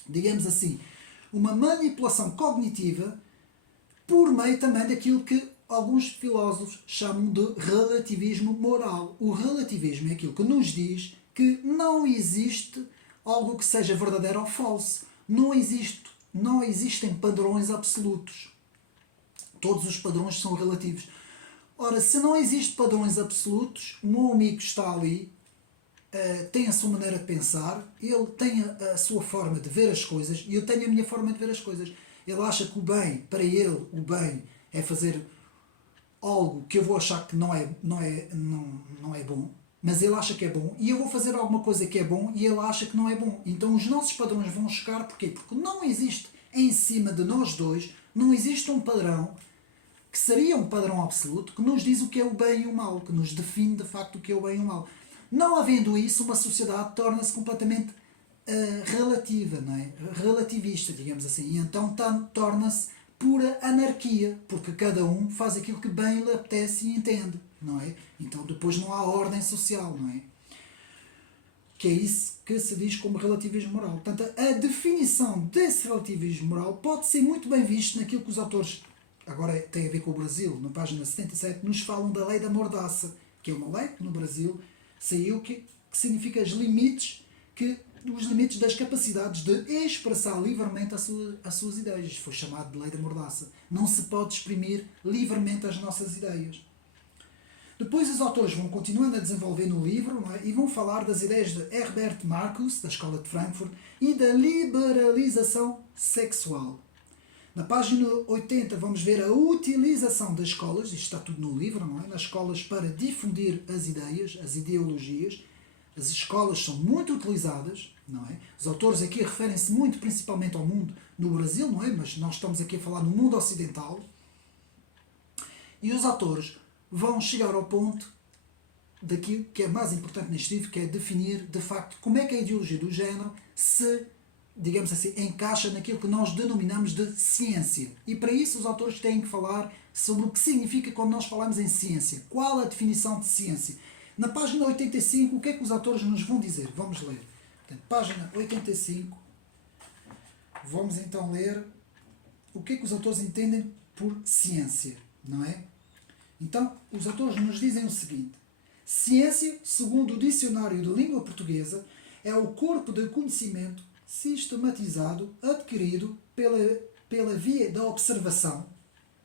Digamos assim, uma manipulação cognitiva por meio também daquilo que alguns filósofos chamam de relativismo moral. O relativismo é aquilo que nos diz que não existe algo que seja verdadeiro ou falso. Não existem padrões absolutos. Todos os padrões são relativos. Ora, se não existem padrões absolutos, o meu amigo está ali, tem a sua maneira de pensar, ele tem a sua forma de ver as coisas e eu tenho a minha forma de ver as coisas. Ele acha que o bem, para ele, o bem é fazer algo que eu vou achar que não é bom, mas ele acha que é bom, e eu vou fazer alguma coisa que é bom e ele acha que não é bom. Então os nossos padrões vão chocar, porquê? Porque não existe em cima de nós dois, não existe um padrão que seria um padrão absoluto que nos diz o que é o bem e o mal, que nos define de facto o que é o bem e o mal. Não havendo isso, uma sociedade torna-se completamente relativa, não é? Relativista, digamos assim, e então torna-se pura anarquia, porque cada um faz aquilo que bem lhe apetece e entende, não é? Então depois não há ordem social, não é? Que é isso que se diz como relativismo moral. Portanto, a definição desse relativismo moral pode ser muito bem visto naquilo que os autores, agora tem a ver com o Brasil, na página 77, nos falam da lei da mordaça, que é uma lei que no Brasil saiu que significa os limites das capacidades de expressar livremente as suas ideias. Isto foi chamado de lei da mordaça. Não se pode exprimir livremente as nossas ideias. Depois os autores vão continuando a desenvolver no livro, não é? E vão falar das ideias de Herbert Marcuse, da Escola de Frankfurt, e da liberalização sexual. Na página 80 vamos ver a utilização das escolas, isto está tudo no livro, não é? Nas escolas para difundir as ideias, as ideologias. As escolas são muito utilizadas, não é? Os autores aqui referem-se muito principalmente ao mundo no Brasil, não é? Mas nós estamos aqui a falar no mundo ocidental. E os autores vão chegar ao ponto daquilo que é mais importante neste livro, que é definir, de facto, como é que a ideologia do género se, digamos assim, encaixa naquilo que nós denominamos de ciência. E para isso os autores têm que falar sobre o que significa quando nós falamos em ciência. Qual a definição de ciência? Na página 85, o que é que os autores nos vão dizer? Vamos ler. Portanto, página 85, vamos então ler o que é que os autores entendem por ciência, não é? Então, os autores nos dizem o seguinte: ciência, segundo o Dicionário de Língua Portuguesa, é o corpo de conhecimento sistematizado, adquirido pela via da observação,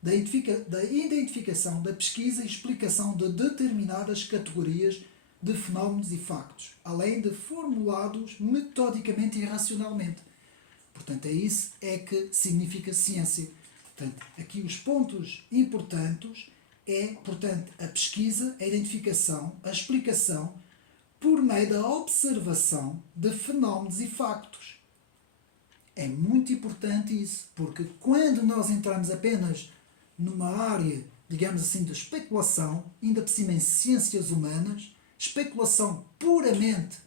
da identificação, da pesquisa e explicação de determinadas categorias de fenómenos e factos, além de formulados metodicamente e racionalmente. Portanto, é isso que significa ciência. Portanto, aqui os pontos importantes é, portanto, a pesquisa, a identificação, a explicação por meio da observação de fenómenos e factos. É muito importante isso, porque quando nós entramos apenas numa área, digamos assim, de especulação, ainda por cima em ciências humanas, especulação puramente,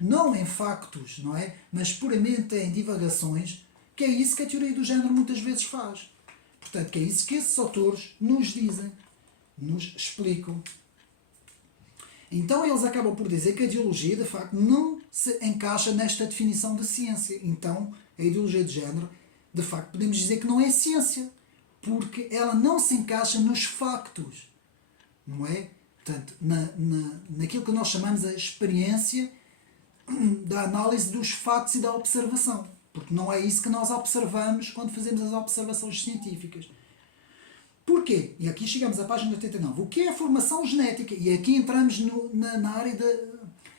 não em factos, não é? Mas puramente em divagações, que é isso que a teoria do género muitas vezes faz. Portanto, que é isso que esses autores nos dizem, nos explicam. Então eles acabam por dizer que a ideologia, de facto, não se encaixa nesta definição de ciência. Então, a ideologia de género, de facto, podemos dizer que não é ciência, porque ela não se encaixa nos factos, não é? Portanto, naquilo que nós chamamos a experiência da análise dos factos e da observação, porque não é isso que nós observamos quando fazemos as observações científicas. Porquê? E aqui chegamos à página 89. O que é a formação genética? E aqui entramos na área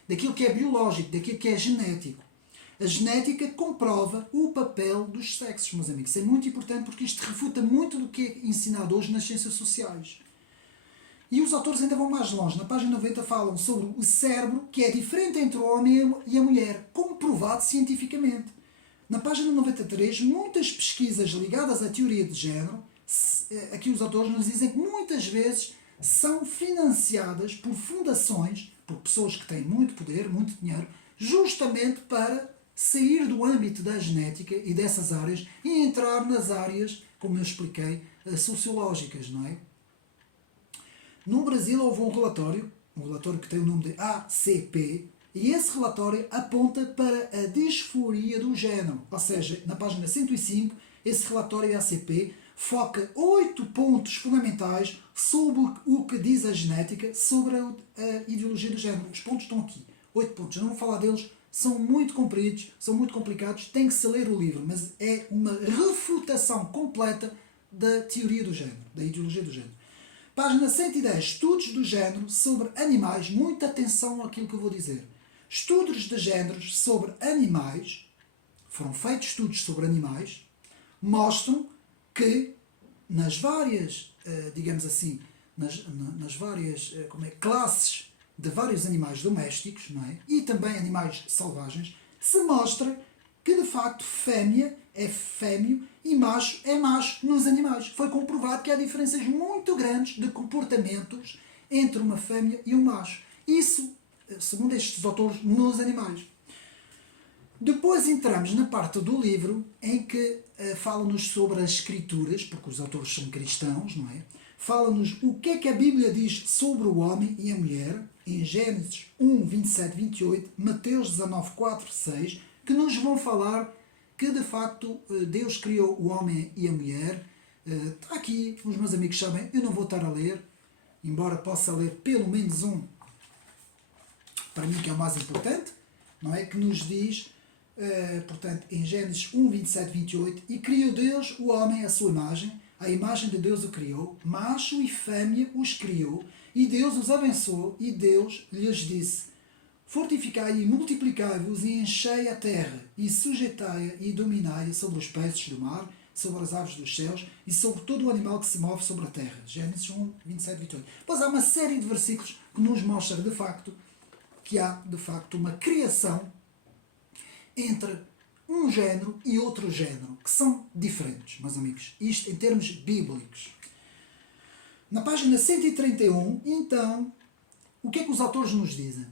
daquilo que é biológico, daquilo que é genético. A genética comprova o papel dos sexos, meus amigos. Isso é muito importante porque isto refuta muito do que é ensinado hoje nas ciências sociais. E os autores ainda vão mais longe. Na página 90 falam sobre o cérebro, que é diferente entre o homem e a mulher, comprovado cientificamente. Na página 93, muitas pesquisas ligadas à teoria de género, aqui os autores nos dizem que muitas vezes são financiadas por fundações, por pessoas que têm muito poder, muito dinheiro, justamente para sair do âmbito da genética e dessas áreas e entrar nas áreas, como eu expliquei, sociológicas, não é? No Brasil houve um relatório que tem o nome de ACP, e esse relatório aponta para a disforia do género. Ou seja, na página 105, esse relatório ACP foca 8 pontos fundamentais sobre o que diz a genética sobre a ideologia do género. Os pontos estão aqui. 8 pontos. Eu não vou falar deles, são muito compridos, são muito complicados, tem que se ler o livro, mas é uma refutação completa da teoria do género, da ideologia do género. Página 110. Estudos do género sobre animais. Muita atenção àquilo que eu vou dizer. Estudos de géneros sobre animais, foram feitos estudos sobre animais, mostram que nas várias, digamos assim, nas várias classes de vários animais domésticos, não é? E também animais selvagens, se mostra que de facto fêmea é fêmeo e macho é macho nos animais. Foi comprovado que há diferenças muito grandes de comportamentos entre uma fêmea e um macho. Isso, segundo estes autores, nos animais. Depois entramos na parte do livro em que fala-nos sobre as escrituras, porque os autores são cristãos, não é? Fala-nos o que é que a Bíblia diz sobre o homem e a mulher, em Gênesis 1, 27, 28, Mateus 19, 4, 6, que nos vão falar que de facto Deus criou o homem e a mulher. Está aqui, os meus amigos sabem, eu não vou estar a ler, embora possa ler pelo menos um, para mim que é o mais importante, não é? Que nos diz, portanto, em Gênesis 1, 27, 28, e criou Deus o homem à sua imagem, a imagem de Deus o criou, macho e fêmea os criou, e Deus os abençoou, e Deus lhes disse: fortificai e multiplicai-vos e enchei a terra, e sujeitai-a e dominai-a sobre os peixes do mar, sobre as aves dos céus e sobre todo o animal que se move sobre a terra. Gênesis 1, 27, 28. Pois há uma série de versículos que nos mostra de facto que há de facto uma criação entre um género e outro género, que são diferentes, meus amigos. Isto em termos bíblicos. Na página 131, então, o que é que os autores nos dizem?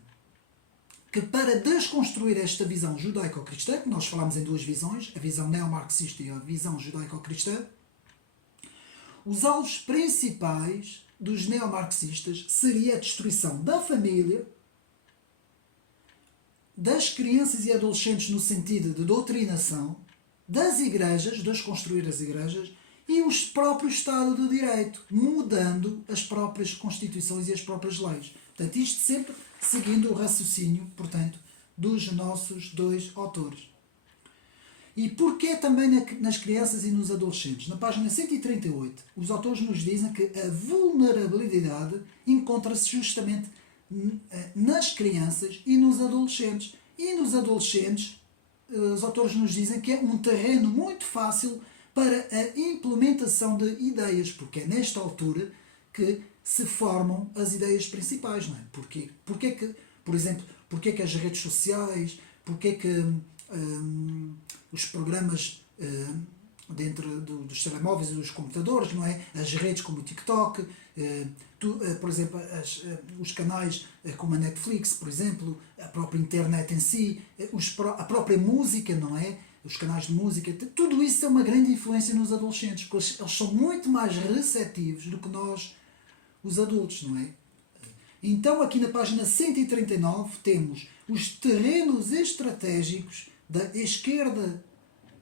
Que para desconstruir esta visão judaico-cristã, que nós falamos em duas visões, a visão neomarxista e a visão judaico-cristã, os alvos principais dos neomarxistas seria a destruição da família, das crianças e adolescentes no sentido de doutrinação, das igrejas, desconstruir as igrejas, e o próprio Estado de Direito, mudando as próprias constituições e as próprias leis. Portanto, isto sempre seguindo o raciocínio, portanto, dos nossos dois autores. E porquê também nas crianças e nos adolescentes? Na página 138, os autores nos dizem que a vulnerabilidade encontra-se justamente nas crianças e nos adolescentes. E nos adolescentes, os autores nos dizem que é um terreno muito fácil para a implementação de ideias, porque é nesta altura que se formam as ideias principais, não é? Porquê que, por exemplo, porquê que as redes sociais, porquê que os programas dentro dos telemóveis e dos computadores, não é? As redes como o TikTok, por exemplo, os canais como a Netflix, por exemplo, a própria internet em si, a própria música, não é? Os canais de música, tudo isso tem uma grande influência nos adolescentes, porque eles são muito mais receptivos do que nós, os adultos, não é? Então, aqui na página 139, temos os terrenos estratégicos da esquerda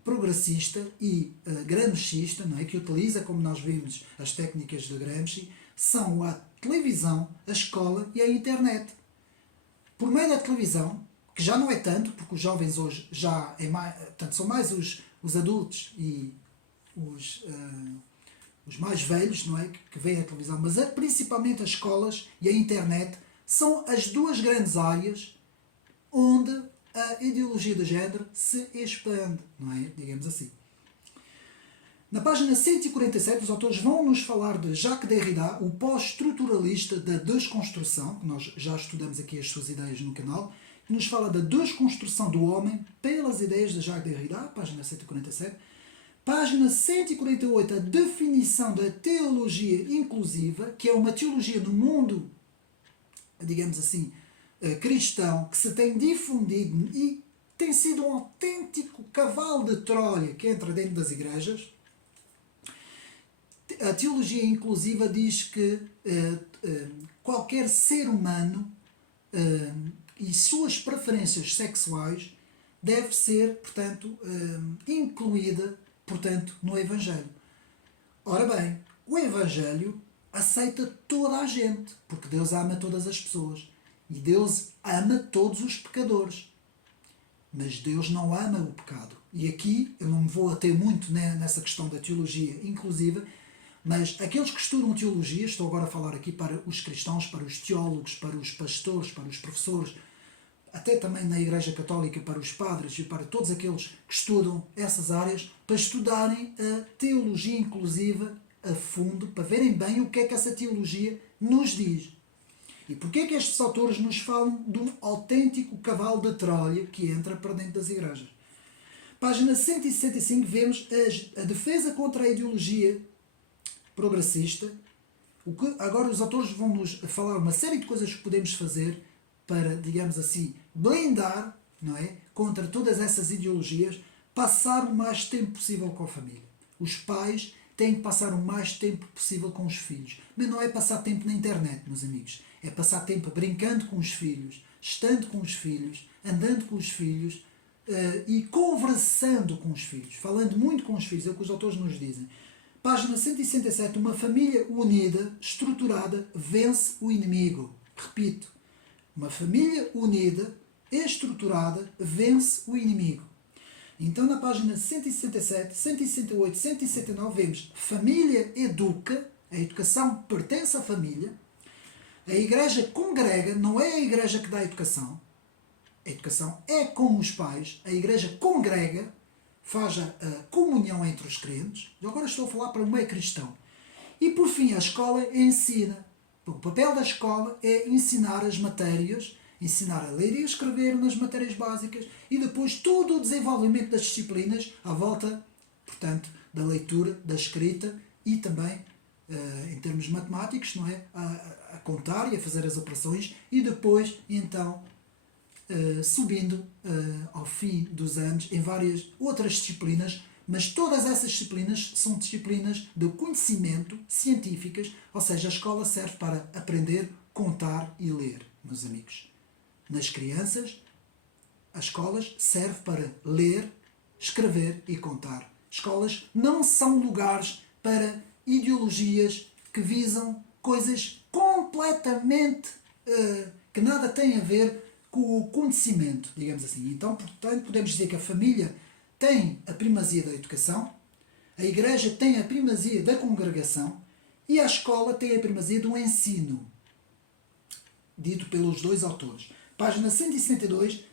progressista e gramscista, não é? Que utiliza, como nós vimos, as técnicas de Gramsci, são a televisão, a escola e a internet. Por meio da televisão, que já não é tanto, porque os jovens hoje já é mais, portanto, são mais os adultos e os mais velhos, não é? Que veem a televisão, mas principalmente as escolas e a internet são as duas grandes áreas onde a ideologia de género se expande, não é? Digamos assim. Na página 147, os autores vão nos falar de Jacques Derrida, o pós-estruturalista da desconstrução, que nós já estudamos aqui as suas ideias no canal, que nos fala da desconstrução do homem pelas ideias de Jacques Derrida, página 147. Página 148, a definição da teologia inclusiva, que é uma teologia no mundo, digamos assim, cristão, que se tem difundido e tem sido um autêntico cavalo de Troia que entra dentro das igrejas. A teologia inclusiva diz que qualquer ser humano e suas preferências sexuais deve ser, portanto, incluída, portanto, no Evangelho. Ora bem, o Evangelho aceita toda a gente, porque Deus ama todas as pessoas. E Deus ama todos os pecadores. Mas Deus não ama o pecado. E aqui, eu não me vou ater muito nessa questão da teologia inclusiva, mas aqueles que estudam teologia, estou agora a falar aqui para os cristãos, para os teólogos, para os pastores, para os professores, até também na Igreja Católica, para os padres e para todos aqueles que estudam essas áreas, para estudarem a teologia inclusiva a fundo, para verem bem o que é que essa teologia nos diz. E porquê é que estes autores nos falam de um autêntico cavalo de Troia que entra para dentro das igrejas? Página 165, vemos a defesa contra a ideologia progressista. Agora os autores vão nos falar uma série de coisas que podemos fazer para, digamos assim, blindar, não é, contra todas essas ideologias, passar o mais tempo possível com a família. Os pais têm que passar o mais tempo possível com os filhos. Mas não é passar tempo na internet, meus amigos. É passar tempo brincando com os filhos, estando com os filhos, andando com os filhos e conversando com os filhos. Falando muito com os filhos, é o que os autores nos dizem. Página 167. Uma família unida, estruturada, vence o inimigo. Repito. Uma família unida, estruturada, vence o inimigo. Então, na página 167, 168, 169, vemos família educa, a educação pertence à família, a igreja congrega, não é a igreja que dá a educação é com os pais, a igreja congrega, faz a comunhão entre os crentes, e agora estou a falar para o meio cristão. E por fim, a escola ensina. O papel da escola é ensinar as matérias, ensinar a ler e a escrever nas matérias básicas e depois todo o desenvolvimento das disciplinas à volta, portanto, da leitura, da escrita e também, em termos matemáticos, não é? A contar e a fazer as operações e depois, então, subindo ao fim dos anos em várias outras disciplinas, mas todas essas disciplinas são disciplinas de conhecimento científicas, ou seja, a escola serve para aprender, contar e ler, meus amigos. Nas crianças, as escolas servem para ler, escrever e contar. Escolas não são lugares para ideologias que visam coisas completamente que nada têm a ver com o conhecimento, digamos assim. Então, portanto, podemos dizer que a família tem a primazia da educação, a igreja tem a primazia da congregação e a escola tem a primazia do ensino, dito pelos dois autores. Página 162,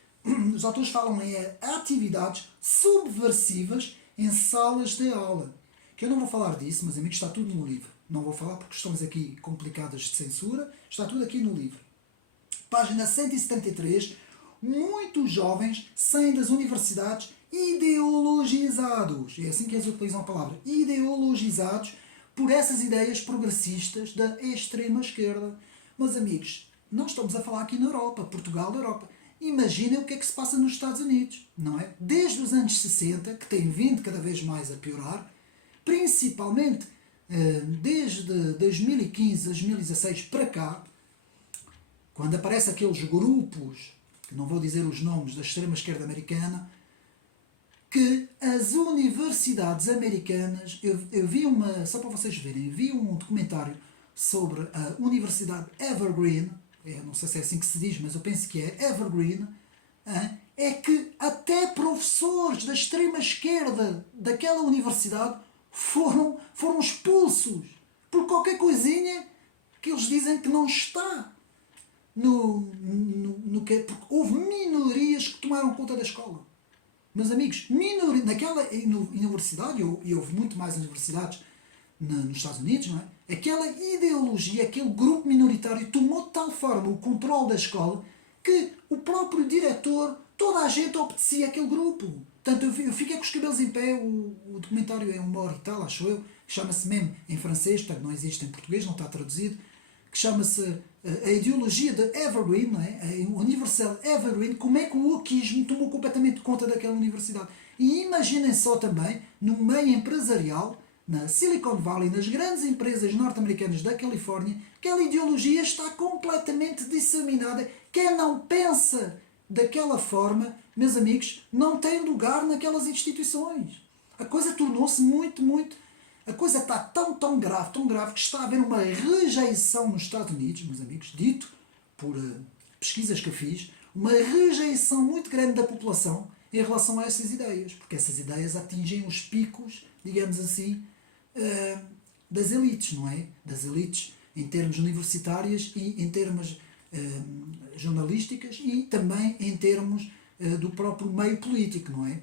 os autores falam em atividades subversivas em salas de aula. Que eu não vou falar disso, mas amigos, está tudo no livro. Não vou falar porque questões aqui complicadas de censura, está tudo aqui no livro. Página 173, muitos jovens saem das universidades ideologizados, é assim que eles utilizam a palavra, ideologizados por essas ideias progressistas da extrema esquerda. Meus amigos, nós estamos a falar aqui na Europa, Portugal, Europa. Imaginem o que é que se passa nos Estados Unidos, não é? Desde os anos 60, que tem vindo cada vez mais a piorar, principalmente desde 2015, 2016 para cá, quando aparecem aqueles grupos, que não vou dizer os nomes, da extrema-esquerda americana, que as universidades americanas, eu vi só para vocês verem, vi um documentário sobre a Universidade Evergreen, eu não sei se é assim que se diz, mas eu penso que é Evergreen, é que até professores da extrema-esquerda daquela universidade foram expulsos por qualquer coisinha que eles dizem que não está no que. Porque houve minorias que tomaram conta da escola. Meus amigos, naquela universidade, e houve muito mais universidades nos Estados Unidos, não é? Aquela ideologia, aquele grupo minoritário tomou de tal forma o controle da escola que o próprio diretor, toda a gente obedecia àquele grupo. Portanto, eu fiquei com os cabelos em pé, o documentário é 1 hora e tal, acho eu, chama-se mesmo em francês, portanto não existe em português, não está traduzido, que chama-se a ideologia de Evergreen, não é? A Universidade Evergreen, como é que o wokismo tomou completamente conta daquela universidade. E imaginem só também, no meio empresarial, na Silicon Valley, nas grandes empresas norte-americanas da Califórnia, aquela ideologia está completamente disseminada. Quem não pensa daquela forma, meus amigos, não tem lugar naquelas instituições. A coisa tornou-se muito. A coisa está tão grave, que está a haver uma rejeição nos Estados Unidos, meus amigos, dito por pesquisas que eu fiz, uma rejeição muito grande da população em relação a essas ideias, porque essas ideias atingem os picos, digamos assim, das elites, não é? Das elites em termos universitários e em termos jornalísticas e também em termos do próprio meio político, não é?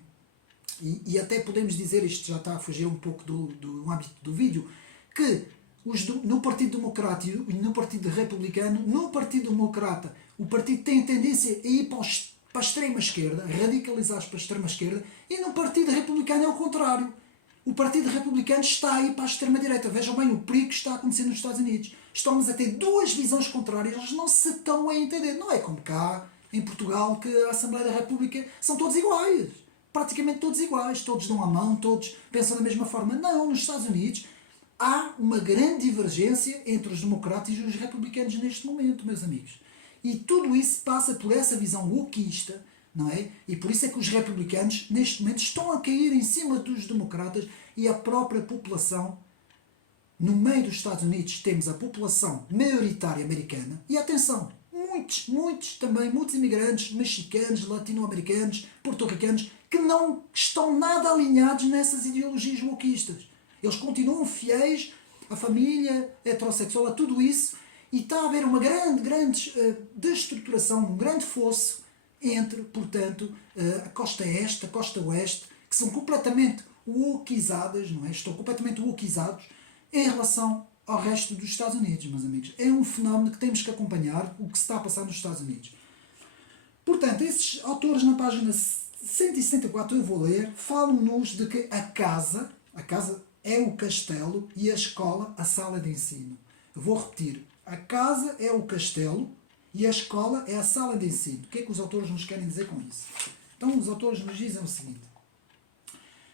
E até podemos dizer, isto já está a fugir um pouco do âmbito do vídeo, que no Partido Democrático e no Partido Republicano, no Partido Democrata, o partido tem tendência a ir para a extrema-esquerda, radicalizar-se para a extrema-esquerda, e no Partido Republicano é o contrário. O Partido Republicano está a ir para a extrema-direita. Vejam bem o perigo que está a acontecer nos Estados Unidos. Estamos a ter duas visões contrárias, eles não se estão a entender. Não é como cá, em Portugal, que a Assembleia da República são todos iguais. Praticamente todos iguais, todos dão a mão, todos pensam da mesma forma. Não, nos Estados Unidos há uma grande divergência entre os democratas e os republicanos neste momento, meus amigos. E tudo isso passa por essa visão wokista, não é? E por isso é que os republicanos, neste momento, estão a cair em cima dos democratas e a própria população. No meio dos Estados Unidos temos a população maioritária americana. E atenção, muitos imigrantes mexicanos, latino-americanos, porto-ricanos, que não estão nada alinhados nessas ideologias wokistas. Eles continuam fiéis à família heterossexual, a tudo isso, e está a haver uma grande destruturação, um grande fosso entre, portanto, a costa este, a costa oeste, que são completamente wokizadas, não é? Estão completamente wokizados em relação ao resto dos Estados Unidos, meus amigos. É um fenómeno que temos que acompanhar, o que se está a passar nos Estados Unidos. Portanto, esses autores na página 164, eu vou ler, falam-nos de que a casa é o castelo e a escola a sala de ensino. Eu vou repetir, a casa é o castelo e a escola é a sala de ensino. O que é que os autores nos querem dizer com isso? Então, os autores nos dizem o seguinte: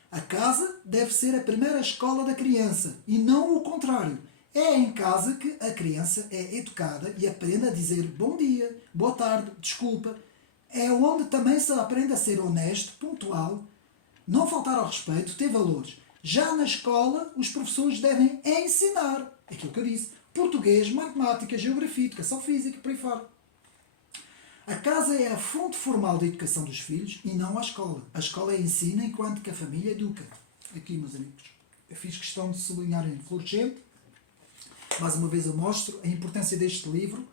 a casa deve ser a primeira escola da criança e não o contrário. É em casa que a criança é educada e aprende a dizer bom dia, boa tarde, desculpa. É onde também se aprende a ser honesto, pontual, não faltar ao respeito, ter valores. Já na escola, os professores devem ensinar aquilo que eu disse: português, matemática, geografia, educação física, por aí fora. A casa é a fonte formal da educação dos filhos e não a escola. A escola ensina enquanto que a família educa. Aqui, meus amigos, eu fiz questão de sublinhar em fluorescente. Mais uma vez eu mostro a importância deste livro.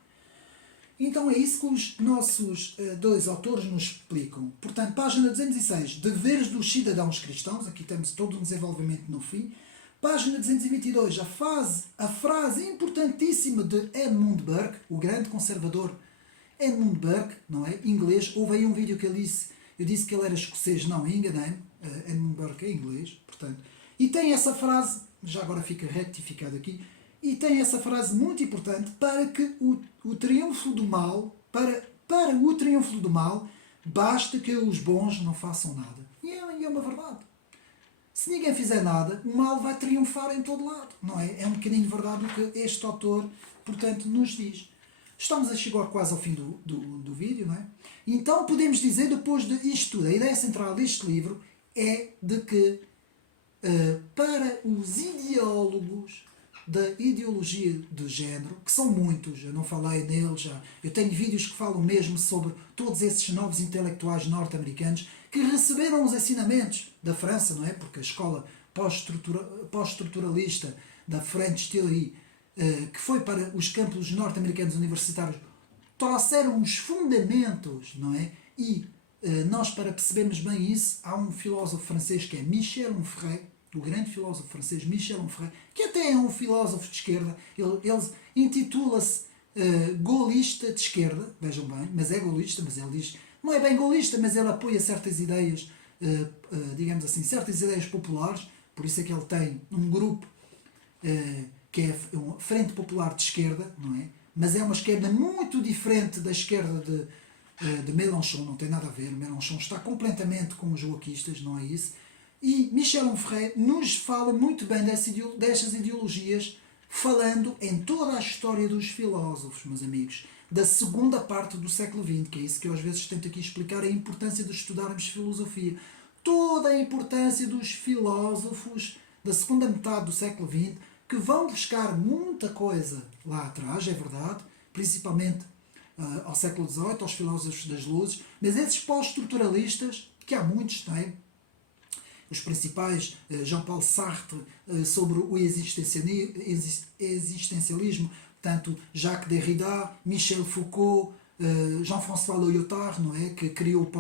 Então é isso que os nossos dois autores nos explicam. Portanto, página 206, Deveres dos Cidadãos Cristãos. Aqui temos todo um desenvolvimento no fim. Página 222, a frase importantíssima de Edmund Burke, o grande conservador Edmund Burke, não é? Inglês. Houve aí um vídeo que ele disse, eu disse que ele era escocês, não, enganei-me. Edmund Burke é inglês, portanto. E tem essa frase, já agora fica retificado aqui, e tem essa frase muito importante para que o triunfo do mal, para o triunfo do mal, basta que os bons não façam nada. E é uma verdade. Se ninguém fizer nada, o mal vai triunfar em todo lado, não é? É um bocadinho verdade o que este autor, portanto, nos diz. Estamos a chegar quase ao fim do vídeo, não é? Então podemos dizer, depois disto tudo, a ideia central deste livro é de que para os ideólogos da ideologia de género, que são muitos, eu não falei neles já, eu tenho vídeos que falam mesmo sobre todos esses novos intelectuais norte-americanos que receberam os ensinamentos da França, não é? Porque a escola pós-estruturalista da French Theory, que foi para os campos norte-americanos universitários, trouxeram os fundamentos, não é? E nós, para percebermos bem isso, há um filósofo francês que é Michel Onfray, o grande filósofo francês Michel Onfray, que até é um filósofo de esquerda. Ele intitula-se gaullista de esquerda, vejam bem, mas é gaullista, mas ele diz, não é bem gaullista, mas ele apoia certas ideias, digamos assim, certas ideias populares, por isso é que ele tem um grupo que é uma Frente Popular de Esquerda, não é? Mas é uma esquerda muito diferente da esquerda de Mélenchon, não tem nada a ver. Mélenchon está completamente com os joaquistas, não é isso? E Michel Onfray nos fala muito bem destas ideologias, falando em toda a história dos filósofos, meus amigos, da segunda parte do século XX, que é isso que eu às vezes tento aqui explicar, a importância de estudarmos filosofia. Toda a importância dos filósofos da segunda metade do século XX, que vão buscar muita coisa lá atrás, é verdade, principalmente ao século XVIII, aos filósofos das luzes, mas esses pós-estruturalistas, que há muitos, têm, os principais, Jean-Paul Sartre, sobre o existencialismo, tanto Jacques Derrida, Michel Foucault, Jean-François Lyotard, não é, que criou o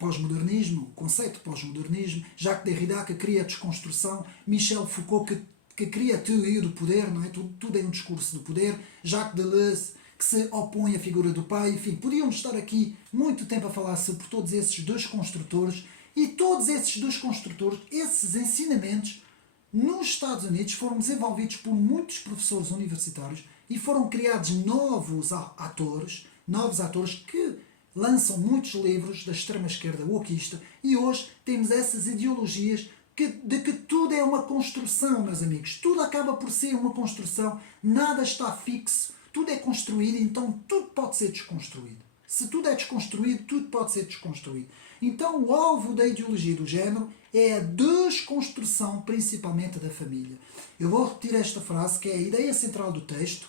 pós-modernismo, o conceito de pós-modernismo, Jacques Derrida, que cria a desconstrução, Michel Foucault, que cria a teoria do poder, não é? Tudo é um discurso do poder, Jacques Deleuze, que se opõe à figura do pai, enfim, podíamos estar aqui muito tempo a falar sobre todos esses dois construtores, e todos esses dois construtores, esses ensinamentos, nos Estados Unidos foram desenvolvidos por muitos professores universitários e foram criados novos atores que lançam muitos livros da extrema-esquerda wokista, e hoje temos essas ideologias de que tudo é uma construção, meus amigos. Tudo acaba por ser uma construção, nada está fixo, tudo é construído, então tudo pode ser desconstruído. Se tudo é desconstruído, tudo pode ser desconstruído. Então o alvo da ideologia do género é a desconstrução, principalmente da família. Eu vou repetir esta frase, que é a ideia central do texto,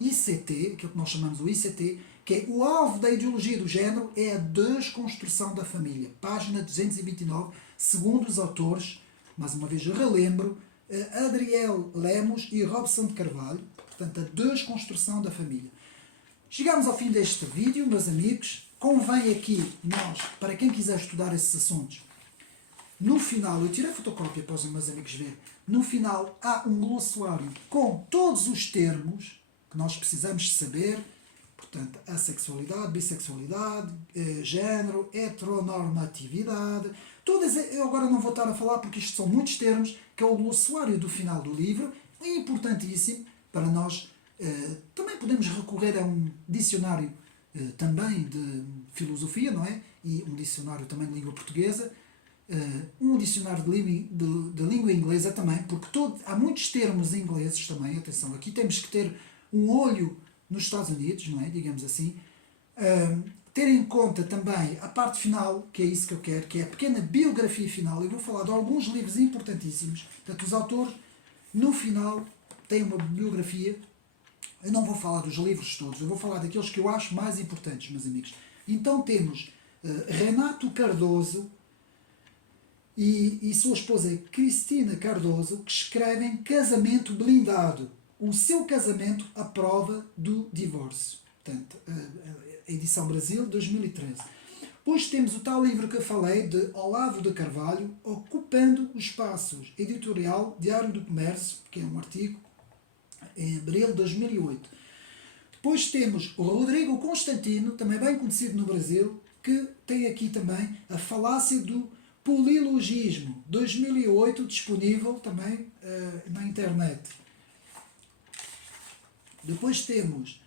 ICT, aquilo que nós chamamos o ICT, que é o alvo da ideologia do género é a desconstrução da família. Página 229, segundo os autores, mais uma vez relembro, Adriel Lemos e Robson de Carvalho, portanto a desconstrução da família. Chegamos ao fim deste vídeo, meus amigos. Convém aqui nós, para quem quiser estudar esses assuntos, no final, eu tirei fotocópia para os meus amigos ver, no final há um glossário com todos os termos que nós precisamos saber, portanto, assexualidade, bissexualidade, género, heteronormatividade, todas, eu agora não vou estar a falar porque isto são muitos termos, que é o glossário do final do livro, é importantíssimo para nós. Também podemos recorrer a um dicionário também de filosofia, não é? E um dicionário também de língua portuguesa, um dicionário de língua inglesa também, porque há muitos termos ingleses também, atenção, aqui temos que ter um olho nos Estados Unidos, não é? Digamos assim. Ter em conta também a parte final, que é isso que eu quero, que é a pequena biografia final. Eu vou falar de alguns livros importantíssimos. Portanto, os autores, no final, têm uma biografia. Eu não vou falar dos livros todos, eu vou falar daqueles que eu acho mais importantes, meus amigos. Então temos Renato Cardoso e sua esposa Cristina Cardoso, que escrevem Casamento Blindado. O seu casamento à prova do divórcio. Portanto, a edição Brasil, 2013. Depois temos o tal livro que eu falei, de Olavo de Carvalho, Ocupando os Espaços, editorial Diário do Comércio, que é um artigo, em abril de 2008. Depois temos o Rodrigo Constantino, também bem conhecido no Brasil, que tem aqui também a Falácia do Polilogismo, 2008, disponível também na internet. Depois temos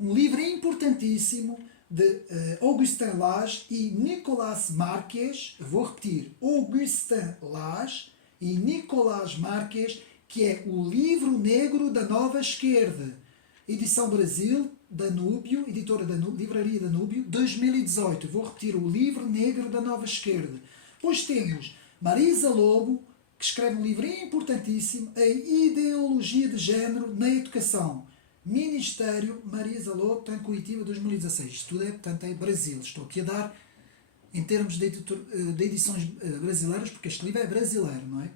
um livro importantíssimo de Augustin Lage e Nicolas Marques, vou repetir, Augustin Lage e Nicolas Marques, que é o Livro Negro da Nova Esquerda, edição Brasil, Danúbio, editora Danúbio, Livraria Danúbio, 2018. Vou repetir, O Livro Negro da Nova Esquerda. Depois temos Marisa Lobo, que escreve um livro importantíssimo, A Ideologia de Género na Educação. Ministério Marisa Lobo, portanto, Curitiba, 2016. Isto tudo portanto, é Brasil. Estou aqui a dar em termos de edições brasileiras, porque este livro é brasileiro, não é?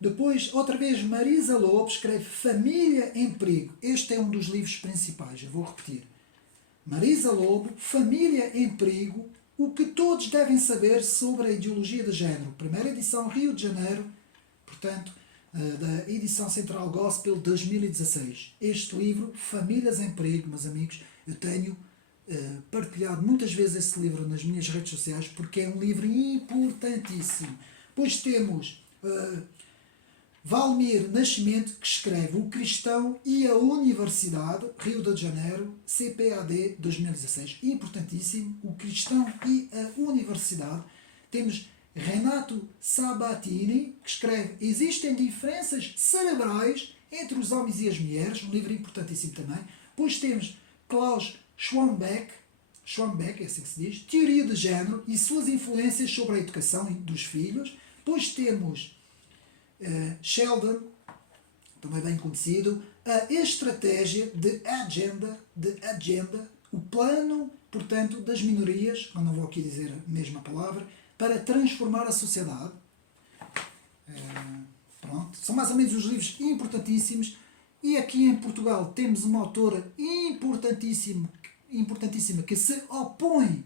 Depois, outra vez, Marisa Lobo escreve Família em Perigo. Este é um dos livros principais, eu vou repetir. Marisa Lobo, Família em Perigo, o que todos devem saber sobre a ideologia de género. Primeira edição, Rio de Janeiro, portanto, da edição Central Gospel 2016. Este livro, Famílias em Perigo, meus amigos, eu tenho partilhado muitas vezes esse livro nas minhas redes sociais, porque é um livro importantíssimo. Depois temos Valmir Nascimento, que escreve O Cristão e a Universidade, Rio de Janeiro, CPAD 2016. Importantíssimo, O Cristão e a Universidade. Temos Renato Sabatini, que escreve Existem diferenças cerebrais entre os homens e as mulheres, um livro importantíssimo também. Depois temos Klaus Schwambeck, é assim que se diz, Teoria de Género e suas influências sobre a educação dos filhos. Depois temos Sheldon, também bem conhecido, a estratégia de agenda, o plano, portanto, das minorias, eu não vou aqui dizer a mesma palavra, para transformar a sociedade. Pronto, são mais ou menos os livros importantíssimos. E aqui em Portugal temos uma autora importantíssima que se opõe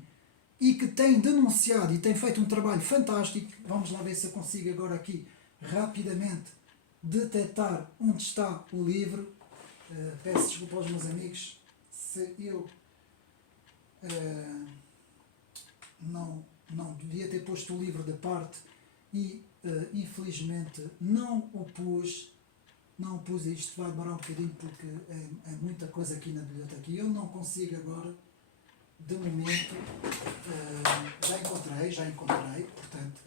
e que tem denunciado e tem feito um trabalho fantástico. Vamos lá ver se eu consigo agora aqui rapidamente detectar onde está o livro. Peço desculpa aos meus amigos se eu não devia ter posto o livro da parte e infelizmente não o pus. Isto vai demorar um bocadinho porque é muita coisa aqui na biblioteca e eu não consigo agora, de momento. Já encontrei, portanto,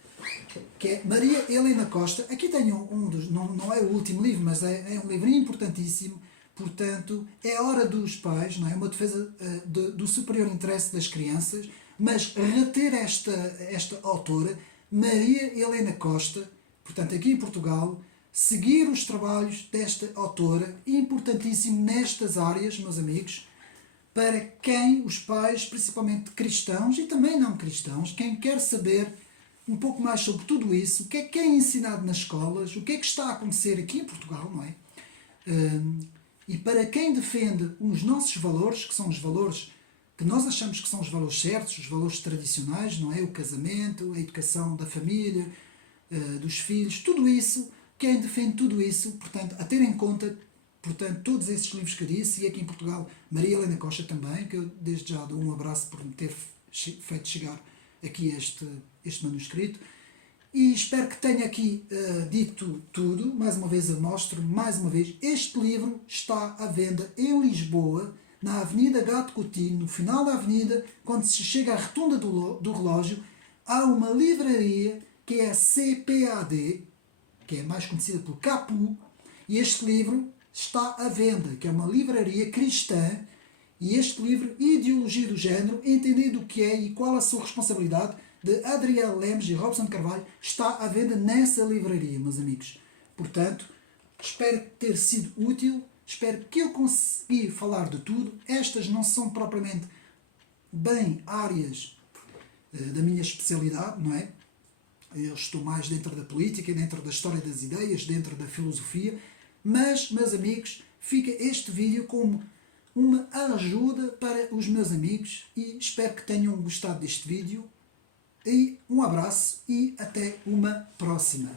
que é Maria Helena Costa. Aqui tenho um dos, não é o último livro, mas é um livro importantíssimo. Portanto, é a hora dos pais, não é? Uma defesa do superior interesse das crianças, mas reter esta autora, Maria Helena Costa, portanto, aqui em Portugal, seguir os trabalhos desta autora, importantíssimo nestas áreas, meus amigos, para quem, os pais, principalmente cristãos e também não cristãos, quem quer saber um pouco mais sobre tudo isso, o que é ensinado nas escolas, o que é que está a acontecer aqui em Portugal, não é? E para quem defende os nossos valores, que são os valores que nós achamos que são os valores certos, os valores tradicionais, não é? O casamento, a educação da família, dos filhos, tudo isso, quem defende tudo isso, portanto, a ter em conta, portanto, todos esses livros que eu disse, e aqui em Portugal, Maria Helena Costa também, que eu desde já dou um abraço por me ter feito chegar aqui este manuscrito, e espero que tenha aqui dito tudo. Mais uma vez eu mostro, mais uma vez, este livro está à venda em Lisboa, na Avenida Gato Coutinho, no final da avenida, quando se chega à rotunda do relógio, há uma livraria que é a CPAD, que é mais conhecida por Capu, e este livro está à venda, que é uma livraria cristã, e este livro, Ideologia do Género, entendendo o que é e qual a sua responsabilidade, de Adriel Lemos e Robson Carvalho, está à venda nessa livraria, meus amigos. Portanto, espero ter sido útil, espero que eu consegui falar de tudo. Estas não são propriamente bem áreas da minha especialidade, não é? Eu estou mais dentro da política, dentro da história das ideias, dentro da filosofia, mas, meus amigos, fica este vídeo como uma ajuda para os meus amigos e espero que tenham gostado deste vídeo. E um abraço e até uma próxima.